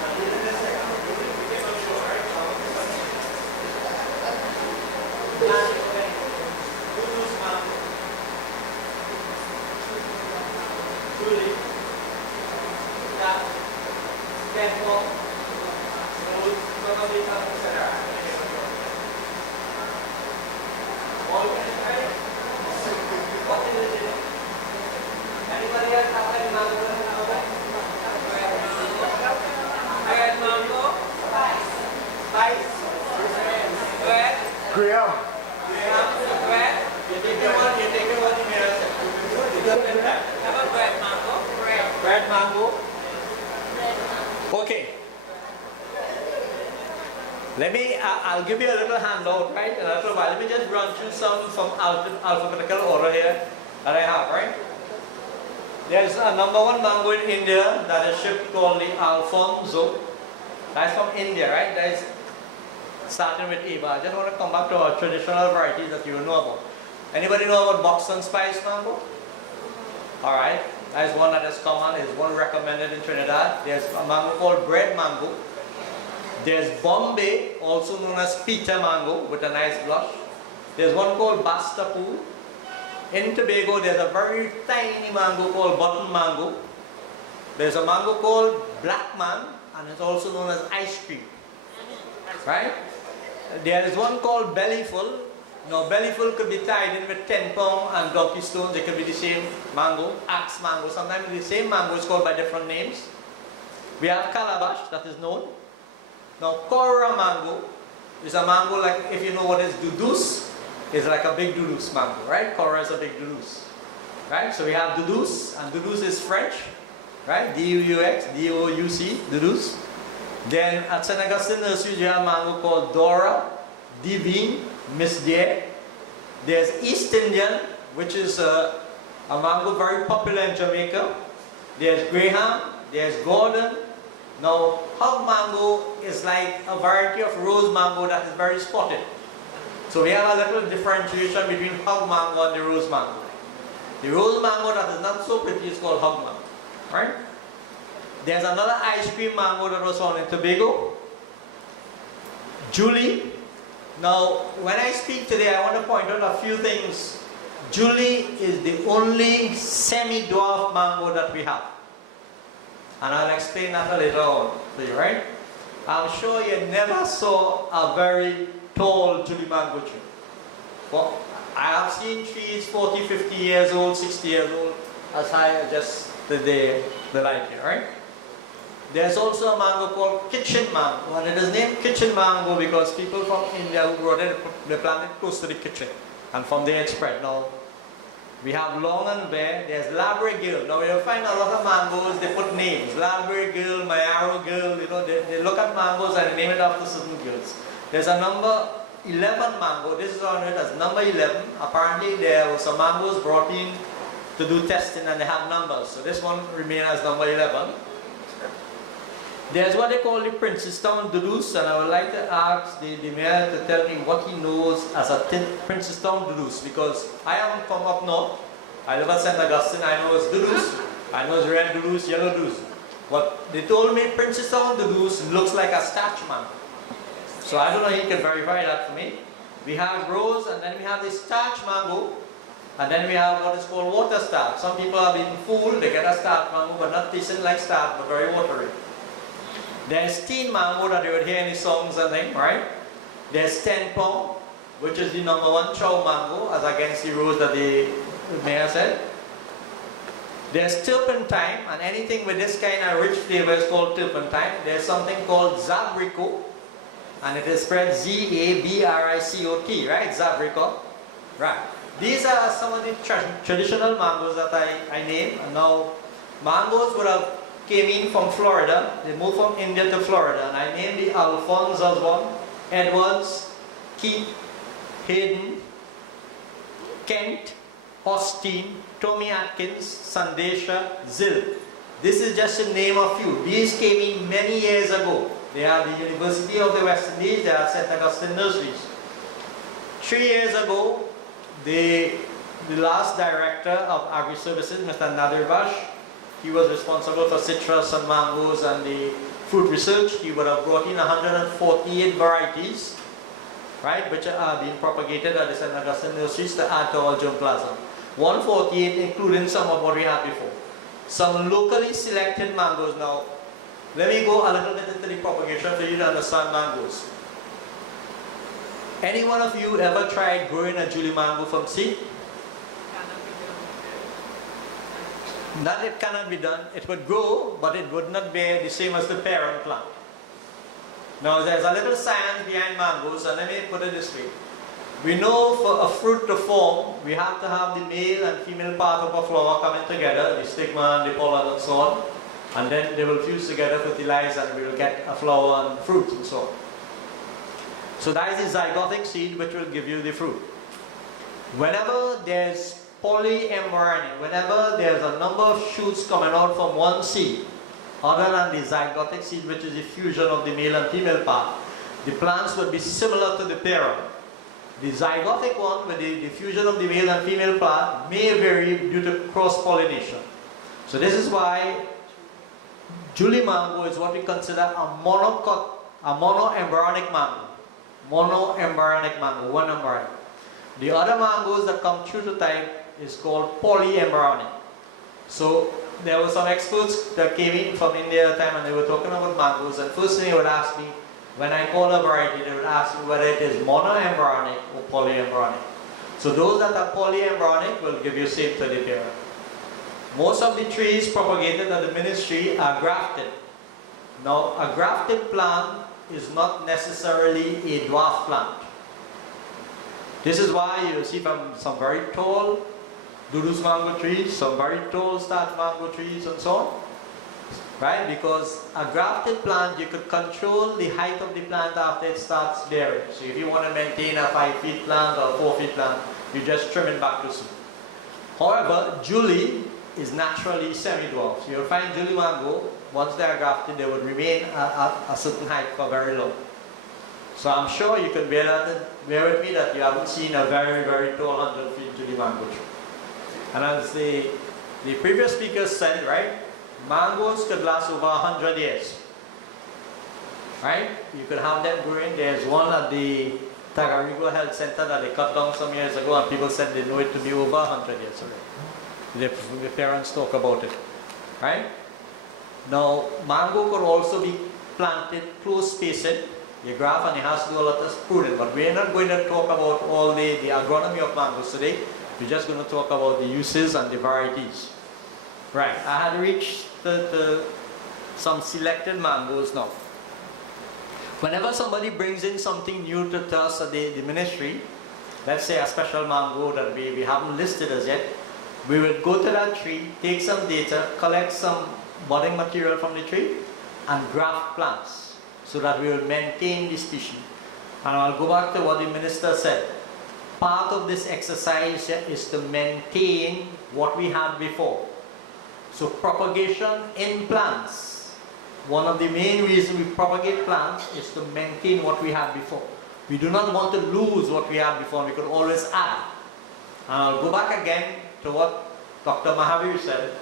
Anybody else have any mango? Red mango. Spice. Red. Graham. Red. You take one in here. Have a bread mango. Red mango. Okay. I'll give you a little handout, right? In a little while. Let me just run through some alphabetical order here that I have, right? There's a number one mango in India that is shipped called the Alfonso. That's from India, right? That is starting with A. But I just want to come back to our traditional varieties that you know about. Anybody know about Boston Spice mango? Alright, that is one that is common, is one recommended in Trinidad. There's a mango called bread mango. There's Bombay, also known as Peter mango, with a nice blush. There's one called Bastapu. In Tobago, there's a very tiny mango called button mango. There's a mango called Black Man, and it's also known as ice cream. Right? There is one called bellyful. Now bellyful could be tied in with 10-pound and donkey stones. It could be the same mango, axe mango. Sometimes the same mango is called by different names. We have calabash, that is known. Now Cora mango is a mango like, if you know what is dudus, it's like a big dudus mango, right? Cora is a big dudus. Right? So we have dudus, and dudus is French, right? D-U-U-X, D-O-U-C, dudus. Then at St. Augustine Nursery, you have a mango called Dora, Divine, Miss Dear. There's East Indian, which is a mango very popular in Jamaica. There's Graham, there's Gordon. Now, hog mango is like a variety of rose mango that is very spotted. So we have a little differentiation between hog mango and the rose mango. The rose mango that is not so pretty is called hog mango, right? There's another ice cream mango that was found in Tobago, Julie. Now, when I speak today, I want to point out a few things. Julie is the only semi-dwarf mango that we have. And I'll explain that later on to you, right? I'm sure you never saw a very tall Julie mango tree. Well, I have seen trees 40, 50 years old, 60 years old, as high as just the light here, right? There's also a mango called kitchen mango, and it is named kitchen mango because people from India who brought it, they planted close to the kitchen, and from there it spread. Now, we have long and bare, there's Labrador Girl. Now you'll find a lot of mangoes, they put names, Labrador Girl, Mayaro Girl, you know, they look at mangoes and they name it after certain girls. There's a number 11 mango, this is on it as number 11. Apparently there were some mangoes brought in to do testing and they have numbers. So this one remains as number 11. There's what they call the Princestown Duluth, and I would like to ask the mayor to tell me what he knows as a Princestown Duluth, because I am from up north. I live at St. Augustine, I know it's Duluth, I know it's red Duluth, yellow Duluth. But they told me Princestown Duluth looks like a starch mango. So I don't know if he can verify that for me. We have rose, and then we have the starch mango, and then we have what is called water starch. Some people have been fooled, they get a starch mango, but not tasting like starch, but very watery. There's teen mango that you would hear in the songs and things, right? There's 10-pound, which is the number 1 chow mango, as against the rose that the mayor said. There's turpentine, and anything with this kind of rich flavor is called turpentine. There's something called zabricot, and it is spread Z-A-B-R-I-C-O-T, right? Zabricot. Right. These are some of the traditional mangoes that I named. And now, mangoes would have came in from Florida. They moved from India to Florida, and I named the Alphonse one, Edwards, Keith, Hayden, Kent, Austin, Tommy Atkins, Sandesha, Zill. This is just to name a few. These came in many years ago. They are the University of the West Indies, they are St. Augustine Nurseries. 3 years ago, the last director of Agri Services, Mr. Nadir Bash, he was responsible for citrus and mangoes and the fruit research. He would have brought in 148 varieties, right, which are being propagated at the St. Augustine Nurseries to add to our germplasm. 148 including some of what we had before. Some locally selected mangoes. Now, let me go a little bit into the propagation for you to understand mangoes. Any one of you ever tried growing a Julie mango from seed? Not it cannot be done. It would grow, but it would not bear the same as the parent plant. Now there's a little science behind mangoes, and let me put it this way. We know for a fruit to form, we have to have the male and female part of a flower coming together, the stigma and the pollen and so on. And then they will fuse together, fertilize, and we will get a flower and fruit and so on. So that is the zygotic seed which will give you the fruit. Whenever there's polyembryony, whenever there's a number of shoots coming out from one seed, other than the zygotic seed, which is the fusion of the male and female part, the plants would be similar to the parent. The zygotic one, with the fusion of the male and female plant, may vary due to cross-pollination. So this is why Julie mango is what we consider a monoembryonic mango. Monoembryonic mango, one embryonic. The other mangoes that come true to type is called polyembryonic. So there were some experts that came in from India at the time and they were talking about mangoes, and first thing they would ask me, when I call a variety, they would ask me whether it is monoembryonic or polyembryonic. So those that are polyembryonic will give you same to the parent. Most of the trees propagated at the ministry are grafted. Now, a grafted plant is not necessarily a dwarf plant. This is why you see some very tall Dudus mango trees, some very tall starch mango trees and so on. Right? Because a grafted plant, you could control the height of the plant after it starts bearing. So if you want to maintain a 5 feet plant or a 4 feet plant, you just trim it back to soon. However, Julie is naturally semi-dwarf. So you'll find Julie mango, once they are grafted, they would remain at a certain height for very long. So I'm sure you can bear with me that you haven't seen a very, very tall 100 feet Julie mango tree. And as the previous speaker said, right, mangoes could last over 100 years. Right? You could have them growing. There's one at the Tagarigo Health Center that they cut down some years ago, and people said they know it to be over 100 years already. The parents talk about it. Right? Now, mango could also be planted close spaced. You graft and it has to do a lot of pruning, but we're not going to talk about all the agronomy of mangoes today. We're just going to talk about the uses and the varieties. Right, I had reached some selected mangoes now. Whenever somebody brings in something new to us at the ministry, let's say a special mango that we haven't listed as yet, we would go to that tree, take some data, collect some budding material from the tree, and graft plants so that we will maintain the species. And I'll go back to what the minister said. Part of this exercise is to maintain what we had before. So propagation in plants, one of the main reasons we propagate plants is to maintain what we had before. We do not want to lose what we had before, we could always add. And I'll go back again to what Dr. Mahavir said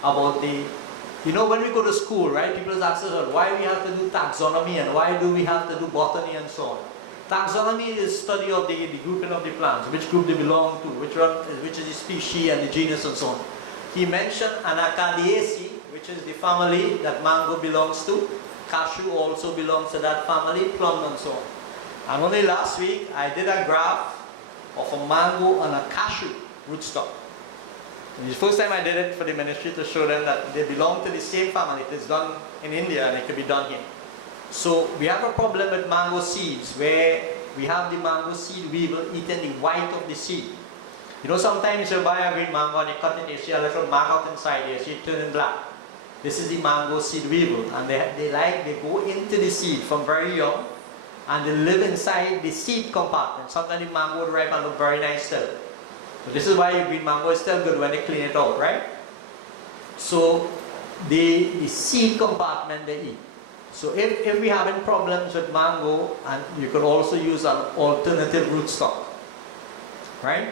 about when we go to school, right, people ask us why we have to do taxonomy and why do we have to do botany and so on. Taxonomy is study of the grouping of the plants, which group they belong to, which is the species and the genus and so on. He mentioned Anacardiaceae, which is the family that mango belongs to. Cashew also belongs to that family, plum and so on. And only last week, I did a graph of a mango and a cashew rootstock. It's the first time I did it for the ministry to show them that they belong to the same family. It is done in India and it can be done here. So we have a problem with mango seeds where we have the mango seed weevil eating the white of the seed. You know, sometimes you buy a green mango and you cut it, you see a little mark out inside, you see it turning black. This is the mango seed weevil, and they go into the seed from very young and they live inside the seed compartment. Sometimes the mango would ripe and look very nice still. But this is why your green mango is still good when they clean it out, right? So the seed compartment they eat. So if we're having problems with mango, and you could also use an alternative rootstock, right?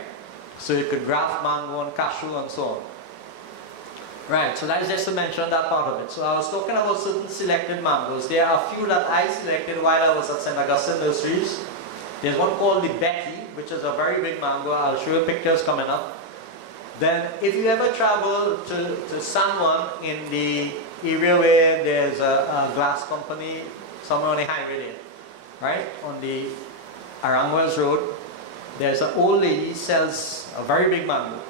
So you could graft mango and cashew and so on. Right, so that's just to mention that part of it. So I was talking about certain selected mangoes. There are a few that I selected while I was at St. Augustine Nurseries. There's one called the Becky, which is a very big mango. I'll show you pictures coming up. Then if you ever travel to San Juan in the area where there's a glass company, somewhere on the highway there, right? On the Aranguez Road, there's an old lady who sells a very big mango.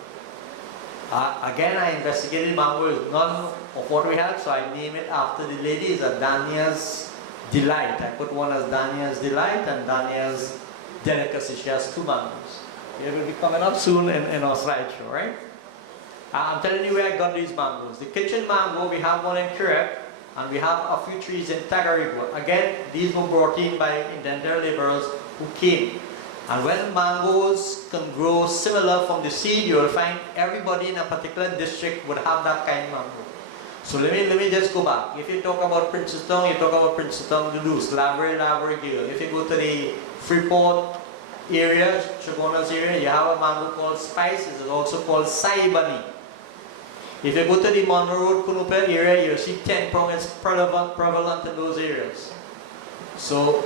Again, I investigated mango is none of what we had, so I named it after the lady. It's a Dania's Delight. I put one as Dania's Delight and Dania's Delicacy. She has two mangoes. It will be coming up soon in our slideshow, right? I'm telling you where I got these mangoes. The kitchen mango, we have one in Quebec, and we have a few trees in Tagarigo. Again, these were brought in by indentured laborers who came. And when mangoes can grow similar from the seed, you will find everybody in a particular district would have that kind of mango. So let me just go back. If you talk about Princeton, you talk about Princeton Duluth, Lavray Gill. If you go to the Freeport area, Chabonas area, you have a mango called Spice. It is also called Saibani. If you go to the Monroe Road, Kunupet area, you see 10 prong is prevalent in those areas. So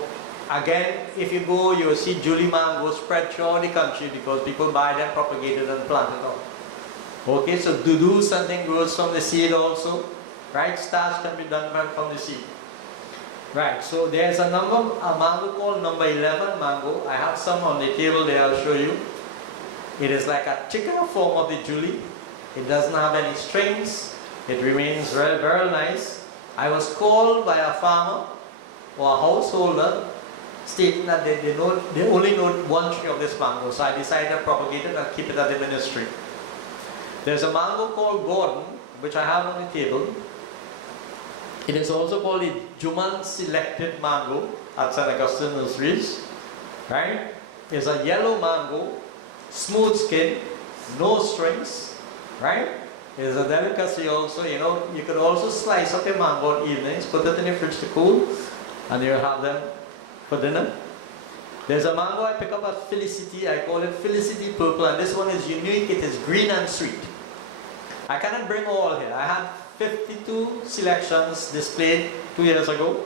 again, if you go, you will see Julie mango spread throughout the country because people buy them, propagate it, and plant it out. Okay, so do something grows from the seed also, right? Starch can be done from the seed. Right, so there's a mango called number 11 mango. I have some on the table there, I'll show you. It is like a thicker form of the Julie. It doesn't have any strings. It remains very, very nice. I was called by a farmer or a householder stating that they only know one tree of this mango. So I decided to propagate it and keep it at the ministry. There's a mango called Gordon, which I have on the table. It is also called the Juman Selected Mango at St. Augustine Nurseries. Right? It's a yellow mango, smooth skin, no strings. Right? It's a delicacy also. You know, you could also slice up a mango in evenings, put it in the fridge to cool, and you'll have them for dinner. There's a mango I pick up at Felicity. I call it Felicity Purple, and this one is unique. It is green and sweet. I cannot bring all here. I had 52 selections displayed 2 years ago.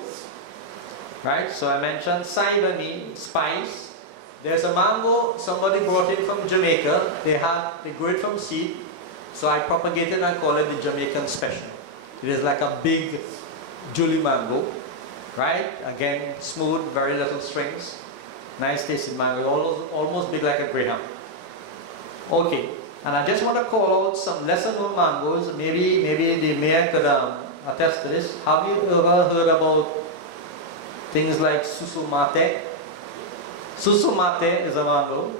Right? So I mentioned Siboney, spice. There's a mango somebody brought in from Jamaica. They grew it from seed. So I propagated and call it the Jamaican Special. It is like a big Julie mango. Right? Again, smooth, very little strings. Nice tasting mango. Almost big like a graham. Okay. And I just want to call out some lesser known mangoes. Maybe the mayor could attest to this. Have you ever heard about things like susumate? Susumate is a mango.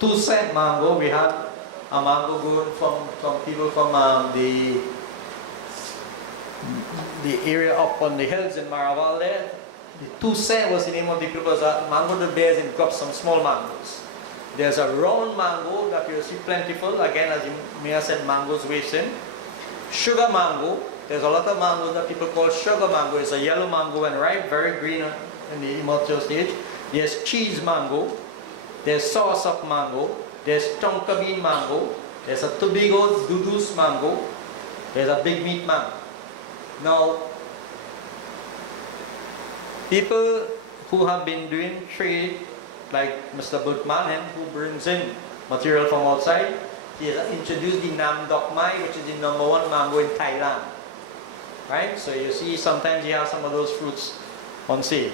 2 cent mango. We had a mango grown from people from the area up on the hills in Maraval there. The 2 cent was the name of the people. Was a mango that bears in crops, some small mangoes. There's a round mango that you'll see plentiful. Again, as you may have said, mangoes waste in. Sugar mango. There's a lot of mangoes that people call sugar mango. It's a yellow mango when ripe, very green in the immature stage. There's cheese mango. There's sauce-up mango. There's tonka bean mango. There's a Tobago dudus mango. There's a big meat mango. Now, people who have been doing trade, like Mr. Butmanen, who brings in material from outside, he has introduced the Nam Dok Mai, which is the #1 mango in Thailand. Right? So you see, sometimes you have some of those fruits on sale.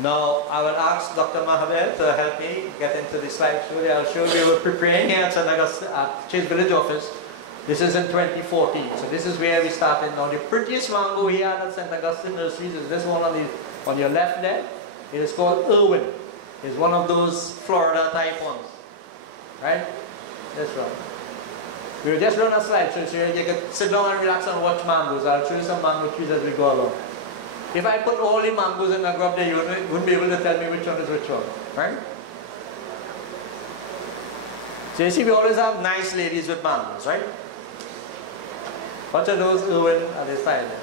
Now, I will ask Dr. Mahaber to help me get into the slide show. I'll show you, we were preparing here at Chase Village office. This is in 2014. So this is where we started. Now, the prettiest mango here at St. Augustine Nurseries is this one on your left there. It is called Irwin. It's one of those Florida type ones. Right? This one. We will just run a slide so you can sit down and relax and watch mangoes. I'll show you some mango trees as we go along. If I put all the mangoes in a grub there, you wouldn't be able to tell me which one is which one. Right? So you see, we always have nice ladies with mangoes, right? Bunch of those Irwin at this side there.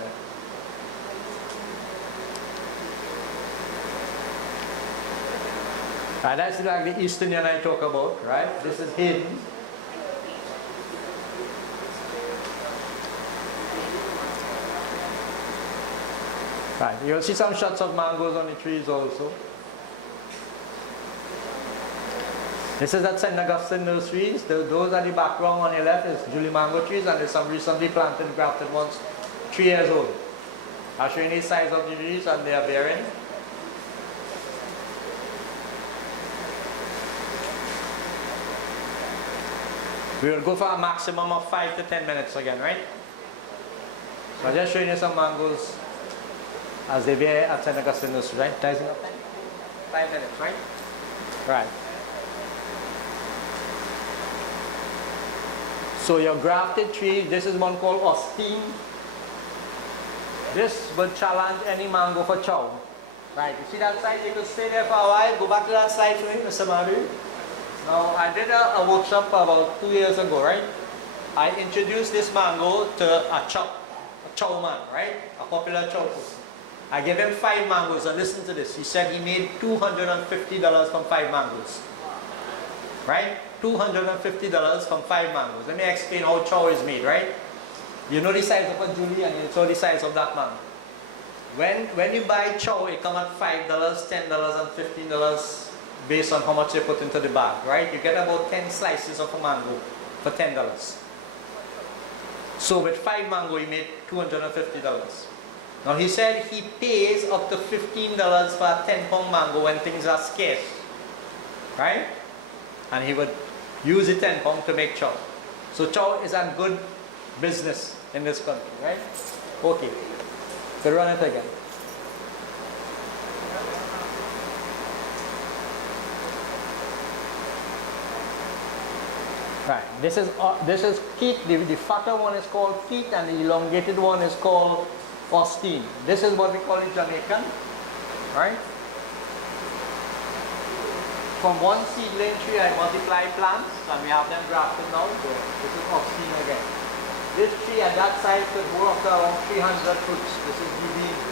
Right, that's like the Eastern I talk about, right? This is Hayden. Right, you'll see some shots of mangoes on the trees also. This is at St. Augustine Nurseries. Those are the background on your left is Julie mango trees, and there's some recently planted, grafted ones, 3 years old. I'll show you the size of the trees and they are bearing. We will go for a maximum of 5 to 10 minutes again, right? So I'll just show you some mangoes as they bear at St. Augustine Nursery, right? 5 minutes, right? Right. So your grafted tree, this is one called Austin. This will challenge any mango for chow. Right, you see that side? You can stay there for a while. Go back to that side for me, Mr. Maru. Now, I did a workshop about 2 years ago, right? I introduced this mango to a chow man, right? A popular chow person. I gave him 5 mangoes, and listen to this. He said he made $250 from 5 mangoes. Right? $250 from 5 mangoes. Let me explain how chow is made, right? You know the size of a Julie and you know the size of that mango. When you buy chow, it comes at $5, $10, and $15 based on how much they put into the bag, right? You get about 10 slices of a mango for $10. So with 5 mango, he made $250. Now he said he pays up to $15 for a 10-pound mango when things are scarce, right? And he would use the 10 pound to make chow. So chow is a good business in this country, right? Okay, so run it again. Right, this is Keith. The fatter one is called Keith, and the elongated one is called Austin. This is what we call it Jamaican, right? From one seedling tree, I multiply plants, and we have them grafted now. So this is Austin again. This tree at that side could grow up to around 300 fruits. This is the bean.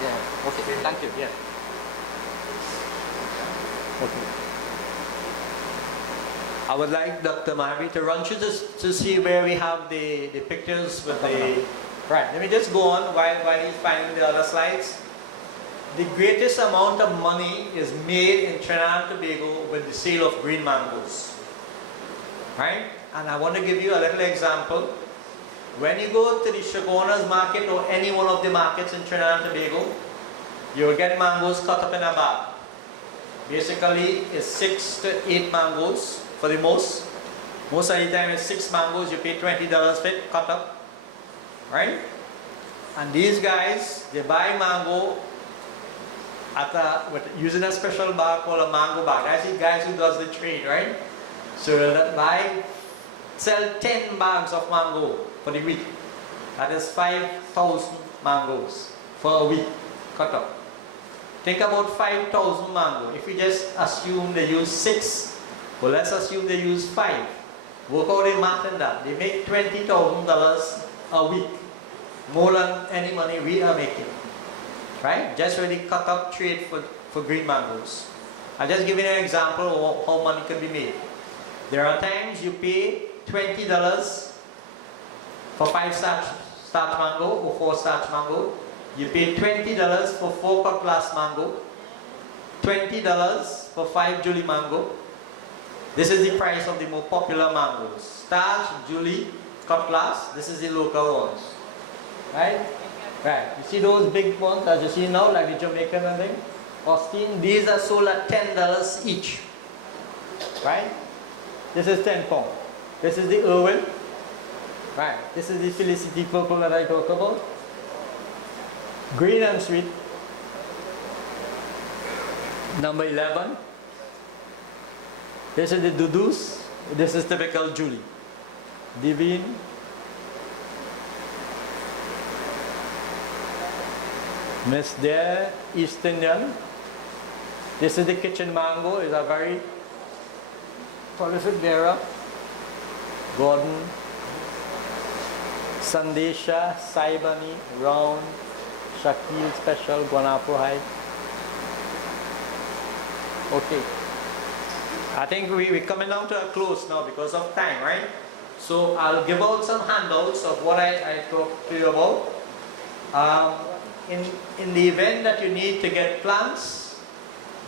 Yeah. Okay. Thank you. Yeah. Okay. I would like Dr. Mahavi to run through this to see where we have the pictures with the... Right, let me just go on while he's finding the other slides. The greatest amount of money is made in Trinidad and Tobago with the sale of green mangoes. Right? And I want to give you a little example. When you go to the Shogunas market or any one of the markets in Trinidad and Tobago, you will get mangoes cut up in a bag. Basically, it's 6 to 8 mangoes for the most. Most of the time it's 6 mangoes, you pay $20 for it, cut up. Right? And these guys, they buy mango using a special bag called a mango bag. That's the guys who does the trade, right? So they'll sell 10 bags of mango for the week. That is 5,000 mangoes for a week, cut up. Think about 5,000 mango. If we just assume they use 6, well, let's assume they use 5. Work out the math in that. They make $20,000 a week, more than any money we are making. Right? Just really cut up trade for green mangoes. I'll just give you an example of how money can be made. There are times you pay $20 for 5 starch mango or 4 starch mango. You pay $20 for 4 cut glass mango, $20 for 5 Julie mango. This is the price of the more popular mangoes. Starch, Julie, cut glass, this is the local ones. Right? Right. You see those big ones as you see now, like the Jamaican and thing? Austin, these are sold at $10 each. Right? This is 10 pound. This is the Irwin. Right. This is the Felicity purple that I talk about. Green and sweet. Number 11. This is the Dudus. This is typical Julie. Divine. Miss there, East Indian. This is the kitchen mango. It's a very prolific bearer. Gordon. Sandesha, Saibani, Round, Shakil Special, Guanapo High. Okay. I think we're coming down to a close now because of time, right? So I'll give out some handouts of what I talked to you about. In the event that you need to get plants,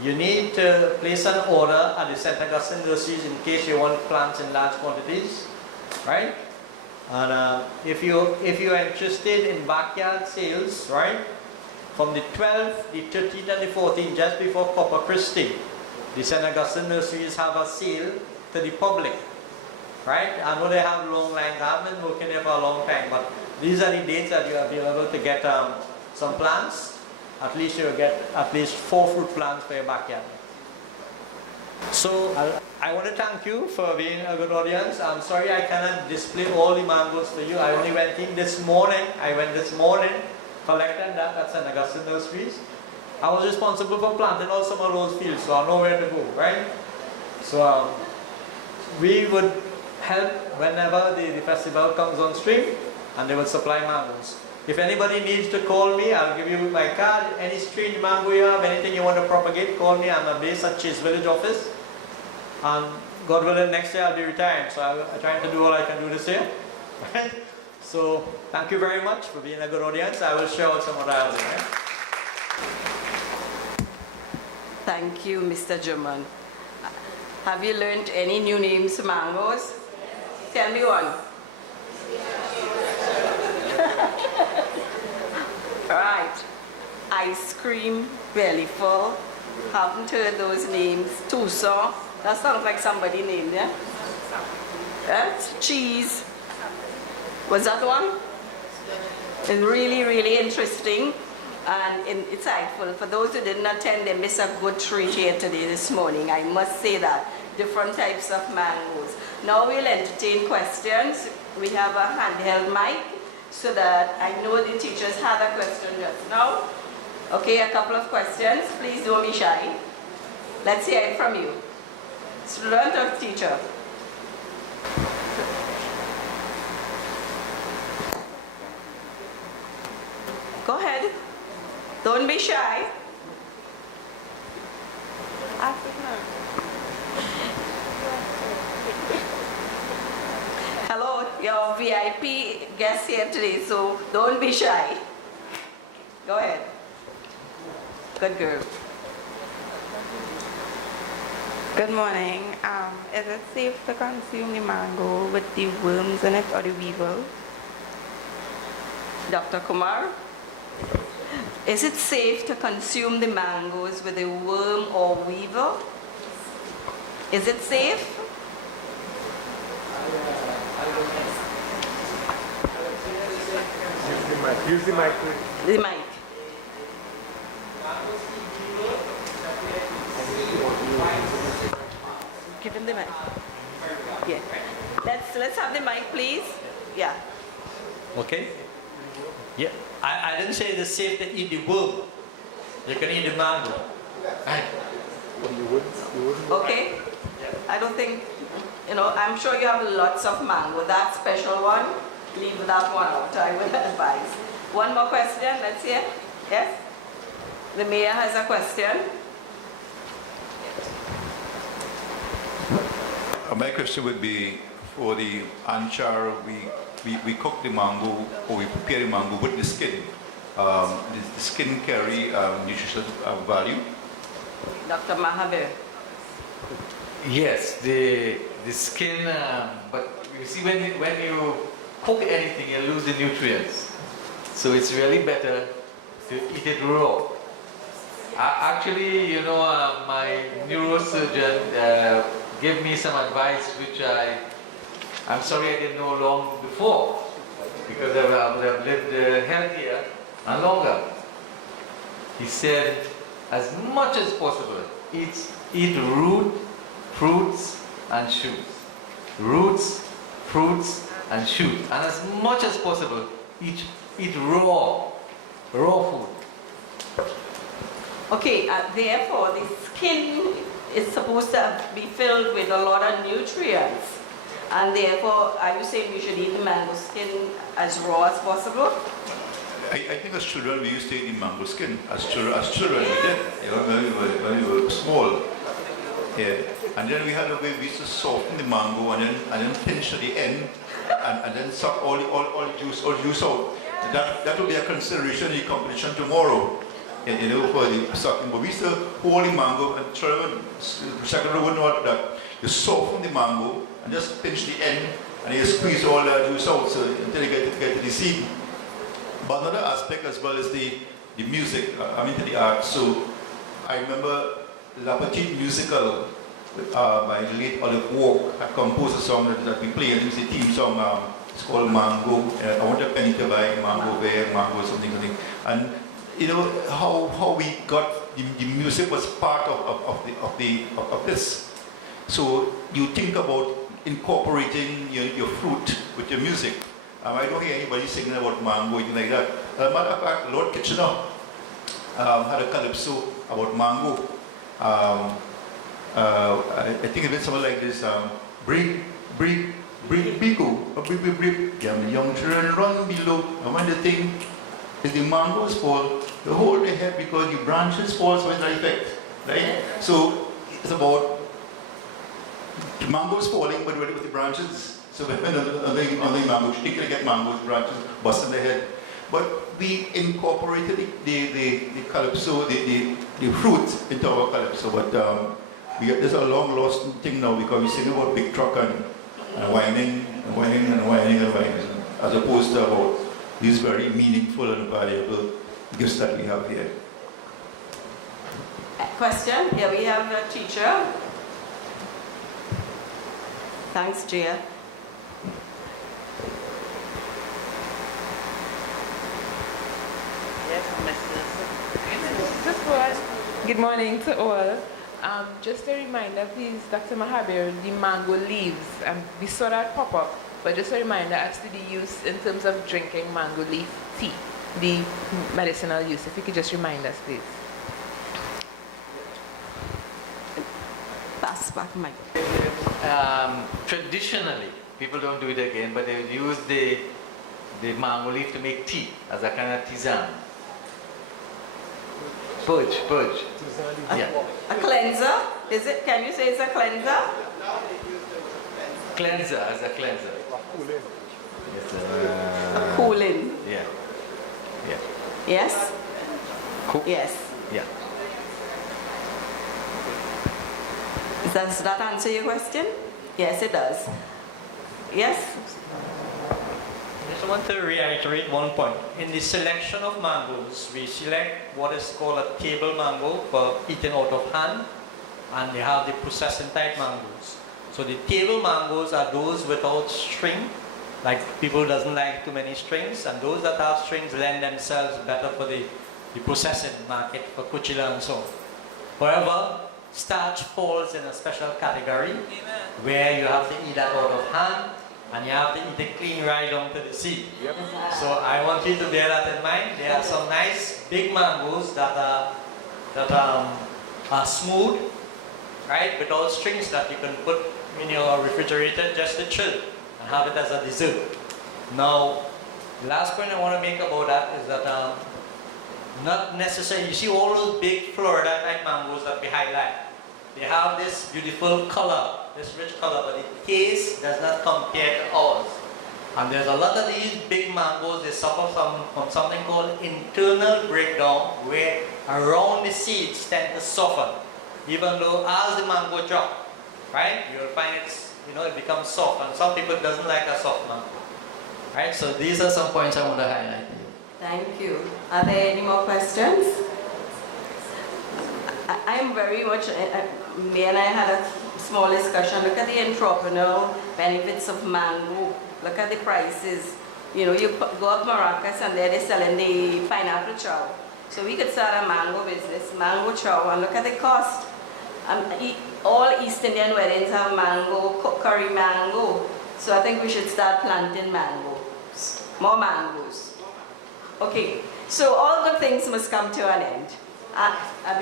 you need to place an order at the St. Augustine Nurseries in case you want plants in large quantities, right? And if you're interested in backyard sales, right? From the 12th, the 13th, and the 14th, just before Corpus Christi, the St. Augustine Nurseries have a sale to the public, right? I know they have long lines. I haven't been working there for a long time, but these are the dates that you are able to get some plants. At least you'll get at least 4 fruit plants for your backyard. So I want to thank you for being a good audience. I'm sorry I cannot display all the mangoes for you. I only went in this morning. Collected that at St. Augustine Nurseries. I was responsible for planting all some of those fields, so I know where to go, right? So we would help whenever the festival comes on stream, and they will supply mangoes. If anybody needs to call me, I'll give you my card. Any strange mango you have, anything you want to propagate, call me. I'm based at Chase Village office. And God willing, next year I'll be retiring. So I'm trying to do all I can do this year. Right? So thank you very much for being a good audience. I will share out some of the items. Right? Thank you, Mr. German. Have you learned any new names for mangoes? Tell me one. Right. Ice cream, belly full. Haven't heard those names. Tucson. That sounds like somebody named, yeah? Cheese. Was that one? It's really, really interesting and insightful. For those who didn't attend, they missed a good treat here today, this morning. I must say that. Different types of mangoes. Now we'll entertain questions. We have a handheld mic so that I know the teachers had a question just now. Okay, a couple of questions. Please don't be shy. Let's hear it from you. Student or teacher? Go ahead. Don't be shy. Hello, your VIP guest here today, so don't be shy. Go ahead. Good girl. Good morning. Is it safe to consume the mango with the worms in it or the weevil? Dr. Kumar, is it safe to consume the mangoes with a worm or weevil? Is it safe? Use the mic, please. The mic. Give him the mic. Yeah. Let's have the mic, please. Yeah. Okay? Yeah. I didn't say it's safe to eat the worm. You can eat the mango. Okay. I don't think, I'm sure you have lots of mango. That special one, leave that one out, I would advise. One more question, let's hear. Yes? The mayor has a question. My question would be for the anchar, we cook the mango or we prepare the mango with the skin. Does the skin carry nutritional value? Dr. Mahabir. Yes, the skin, but you see when you cook anything, you lose the nutrients. So it's really better to eat it raw. Actually, my neurosurgeon gave me some advice which I'm sorry I didn't know long before, because I would have lived healthier and longer. He said, as much as possible, eat root, fruits and shoots. Roots, fruits and shoots. And as much as possible, eat raw food. Okay, therefore the skin is supposed to be filled with a lot of nutrients. And therefore, are you saying we should eat the mango skin as raw as possible? I think as children we used to eat the mango skin. As children we did, when we were small. Yeah. And then we used to soften the mango and then pinch at the end and then suck all the juice out. That will be a consideration in the competition tomorrow. For the sucking. But we used to hold the mango and children, second row wouldn't know that. You soften the mango and just pinch the end and you squeeze all the juice out until you get to the seed. But another aspect as well is the music, the art. So I remember La Petite Musical by the late Olive Walk had composed a song that we played. It was a theme song. It's called Mango. I want a penny to buy mango bear, mango something. And how we got the music was part of this. So you think about incorporating your fruit with your music. I don't hear anybody singing about mango, anything like that. As a matter of fact, Lord Kitchener had a calypso about mango. I think it went something like this: break, young children run below. And when the thing is the mangoes fall, you hold the head because the branches fall, so it's an effect, right? So it's about the mangoes falling, but with the branches. So when on the mango, you think you get mangoes, branches, busting the head. But we incorporated the calypso, the fruit into our calypso, but there's a long lost thing now because we sing about big truck and whining, as opposed to about these very meaningful and valuable gifts that we have here. Question? Here we have a teacher. Thanks, Gia. Yes, Mrs. Good morning to all. Just a reminder, please, Dr. Mahabir, the mango leaves. We saw that pop up, but just a reminder as to the use in terms of drinking mango leaf tea, the medicinal use. If you could just remind us, please. Pass back mic. Traditionally, people don't do it again, but they would use the mango leaf to make tea as a kind of tisane. Purge. Yeah. A cleanser? Is it? Can you say it's a cleanser? Cleanser, as a cleanser. Yes, A cooling. Yeah. Yes? Yes. Yeah. Does that answer your question? Yes, it does. Yes? I just want to reiterate one point. In the selection of mangoes, we select what is called a table mango for eating out of hand, and they have the processing type mangoes. So the table mangoes are those without string, like people doesn't like too many strings, and those that have strings lend themselves better for the processing market for kuchila and so on. However, starch falls in a special category where you have to eat that out of hand and you have to eat it clean right down to the seed. Yep. So I want you to bear that in mind. There are some nice big mangoes that are smooth, right, without strings that you can put in your refrigerator just to chill and have it as a dessert. Now, the last point I want to make about that is that not necessarily, you see all those big Florida type mangoes that we highlight. They have this beautiful color, this rich color, but the taste does not compare to ours. And there's a lot of these big mangoes, they suffer from something called internal breakdown, where around the seeds tend to soften. Even though as the mango drop, right, you'll find it becomes soft, and some people doesn't like a soft mango. Right, so these are some points I want to highlight. Thank you. Are there any more questions? I'm very much, me and I had a small discussion. Look at the entrepreneurial benefits of mango. Look at the prices. You know, you go up Maracas and there they're selling the pineapple chow. So we could start a mango business, mango chow, and look at the cost. All East Indian weddings have mango, curry mango. So I think we should start planting mangoes, more mangoes. Okay, so all good things must come to an end.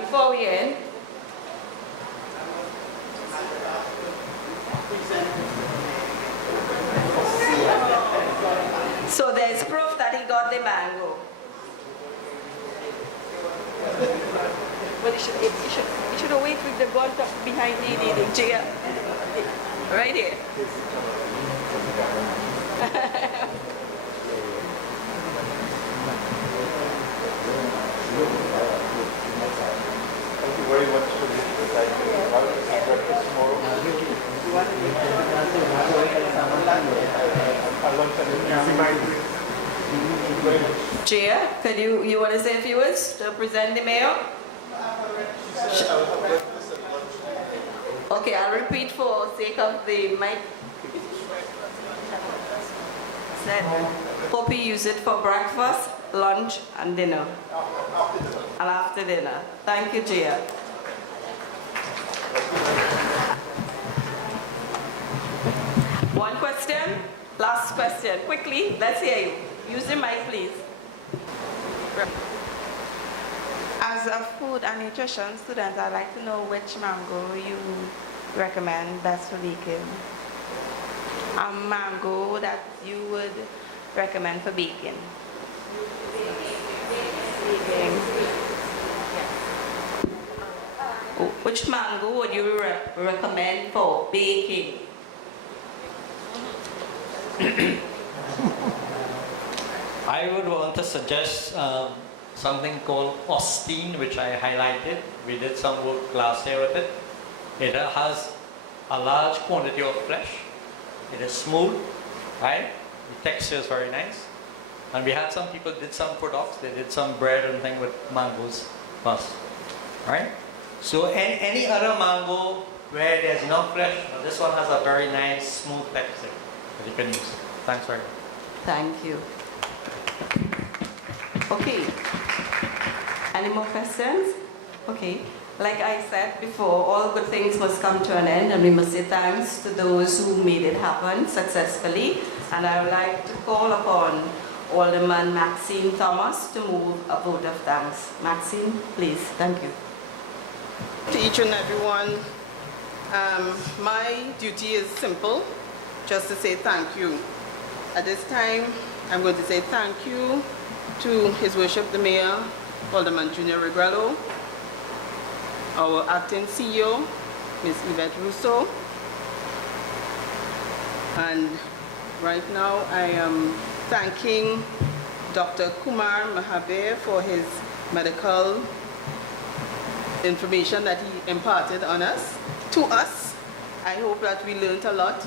Before we end, so there's proof that he got the mango. But you should wait with the gun behind the chair. Right here. Thank you very much for this. Breakfast tomorrow. Chair, could you want to say a few words to present the mayor? Okay, I'll repeat for sake of the mic. Said, hope you use it for breakfast, lunch, and dinner. And after dinner. Thank you, Gia. One question, last question. Quickly, let's hear you. Use the mic, please. As a food and nutrition student, I'd like to know which mango you recommend best for baking. A mango that you would recommend for baking. Which mango would you recommend for baking? I I would want to suggest something called Austin, which I highlighted. We did some work last year with it. It has a large quantity of flesh. It is smooth, right? The texture is very nice. And we had some people did some products. They did some bread and thing with mangoes first, right? So any other mango where there's enough flesh, this one has a very nice smooth texture that you can use. Thanks very much. Thank you. Okay. Any more questions? Okay. Like I said before, all good things must come to an end, and we must say thanks to those who made it happen successfully. And I would like to call upon Alderman Maxine Thomas to move a vote of thanks. Maxine, please. Thank you. To each and everyone, my duty is simple, just to say thank you. At this time, I'm going to say thank you to His Worship the Mayor, Alderman Junior Regrello, our acting CEO, Ms. Yvette Russo, and right now I am thanking Dr. Kumar Mahavir for his medical information that he imparted on us, to us. I hope that we learned a lot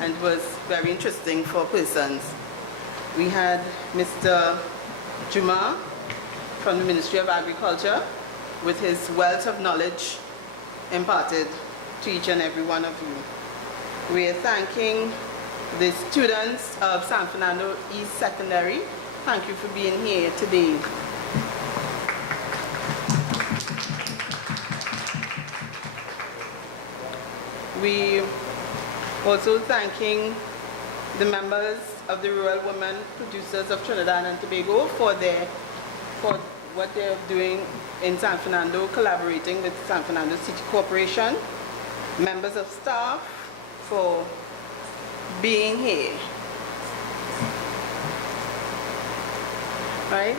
and it was very interesting for persons. We had Mr. Juma from the Ministry of Agriculture with his wealth of knowledge imparted to each and every one of you. We are thanking the students of San Fernando East Secondary. Thank you for being here today. We also thanking the members of the Rural Women Producers of Trinidad and Tobago for what they're doing in San Fernando, collaborating with San Fernando City Corporation, members of staff for being here. Right?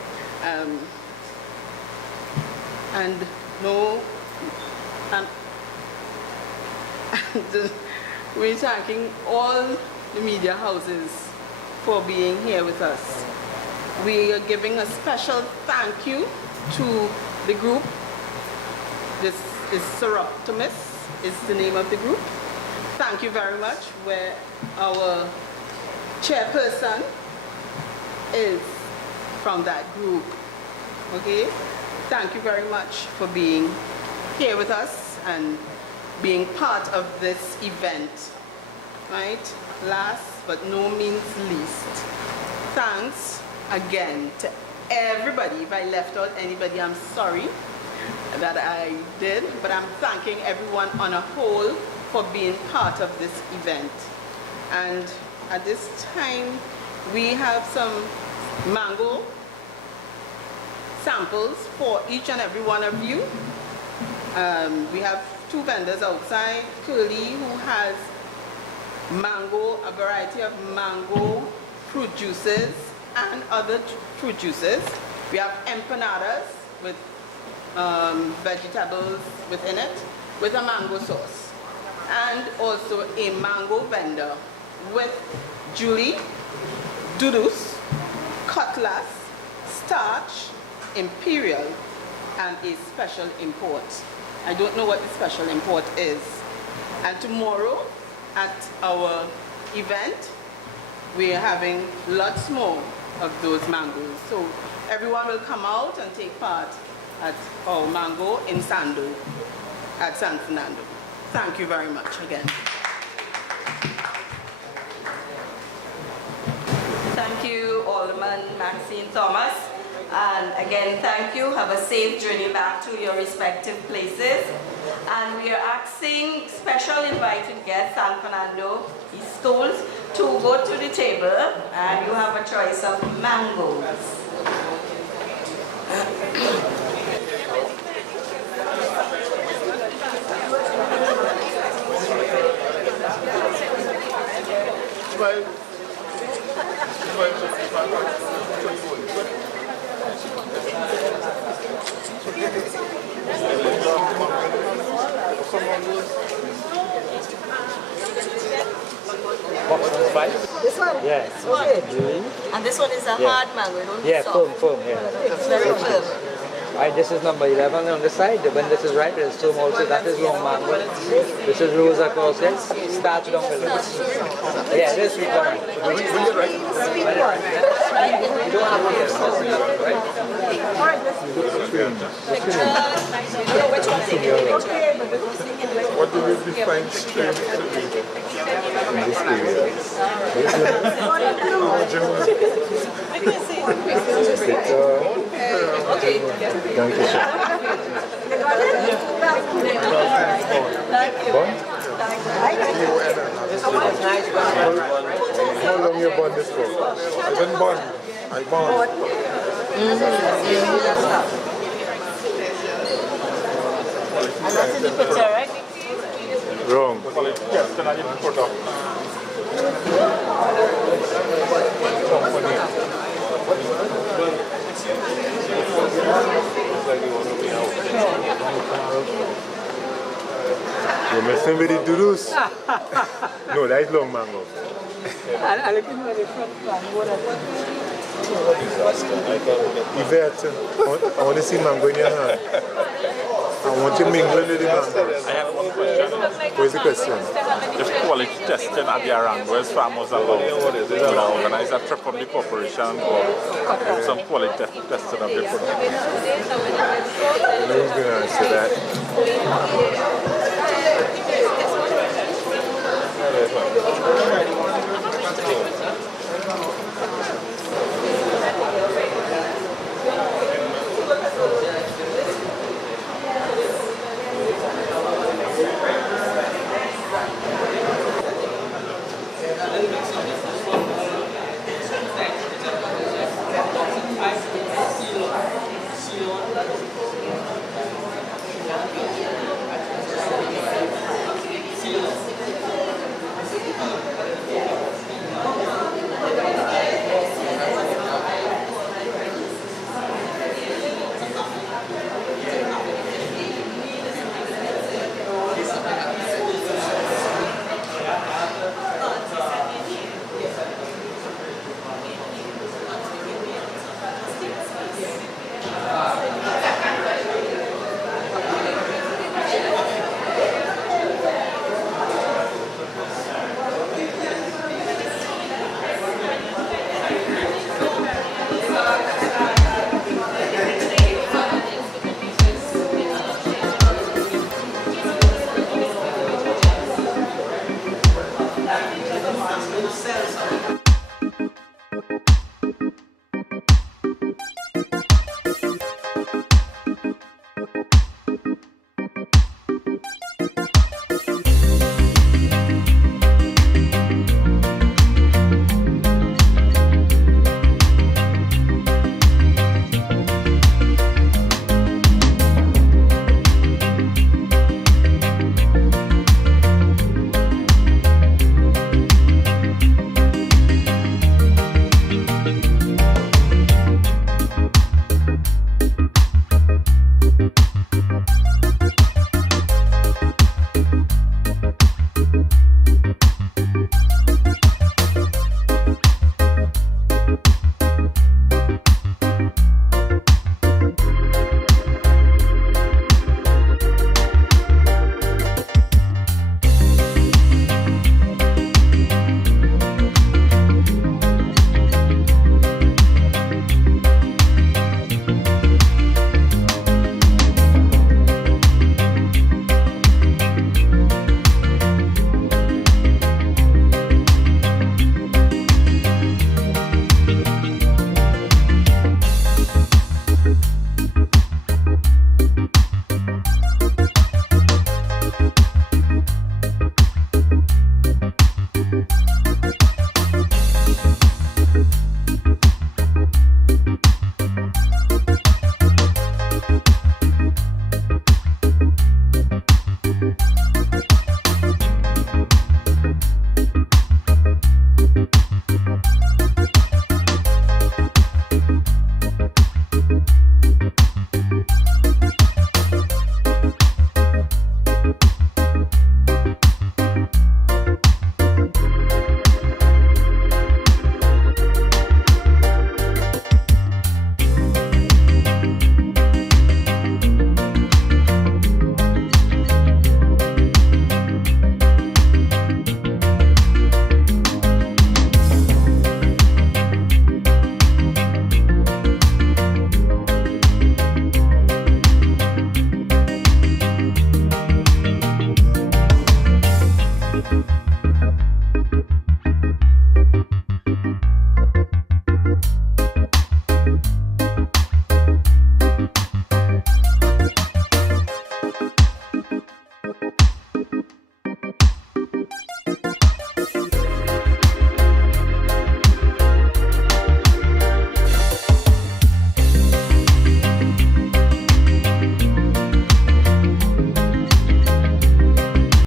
We're thanking all the media houses for being here with us. We are giving a special thank you to the group. This is Seroptimus, is the name of the group. Thank you very much, where our chairperson is from that group. Okay? Thank you very much for being here with us and being part of this event. Right? Last but no means least, thanks again to everybody. If I left out anybody, I'm sorry that I did, but I'm thanking everyone on a whole for being part of this event. And at this time, we have some mango samples for each and every one of you. We have two vendors outside, Curly, who has mango, a variety of mango fruit juices and other fruit juices. We have empanadas with vegetables within it, with a mango sauce. And also a mango vendor with Julie, Dudus, Cutlass, Starch, Imperial, and a special import. I don't know what the special import is. And tomorrow at our event, we are having lots more of those mangoes. So everyone will come out and take part at our mango in Sando at San Fernando. Thank you very much again. Thank you, Alderman Maxine Thomas. And again, thank you. Have a safe journey back to your respective places. And we are asking special invited guests, San Fernando East Schools, to go to the table, and you have a choice of mangoes. Box 5? This one? Yeah. Okay. And this one is a Yeah. hard mango, don't Yeah, soft. firm, yeah. It's very firm. Right, this is number 11 on the side. When this is ripe, it's firm also. That is long mango. This is rose across it. Starch down below. Yeah, this sweet one. Which is the sweet one? You don't have to get right? Which one is it? What do you define strange to be? In this area. Okay. Thank you, sir. How long you born this for? I been born. I born. And that's in the picture, right? Wrong. Yes, then I need to put up. You're messing with the doodles? No, that is long mango. Yvette, I want to see mango in your hand. I want you mingling with the mango. I have one question. What is the question? If quality testing at the Aranguez farmers allowed, will organize a trip from the corporation or some quality testing of the product?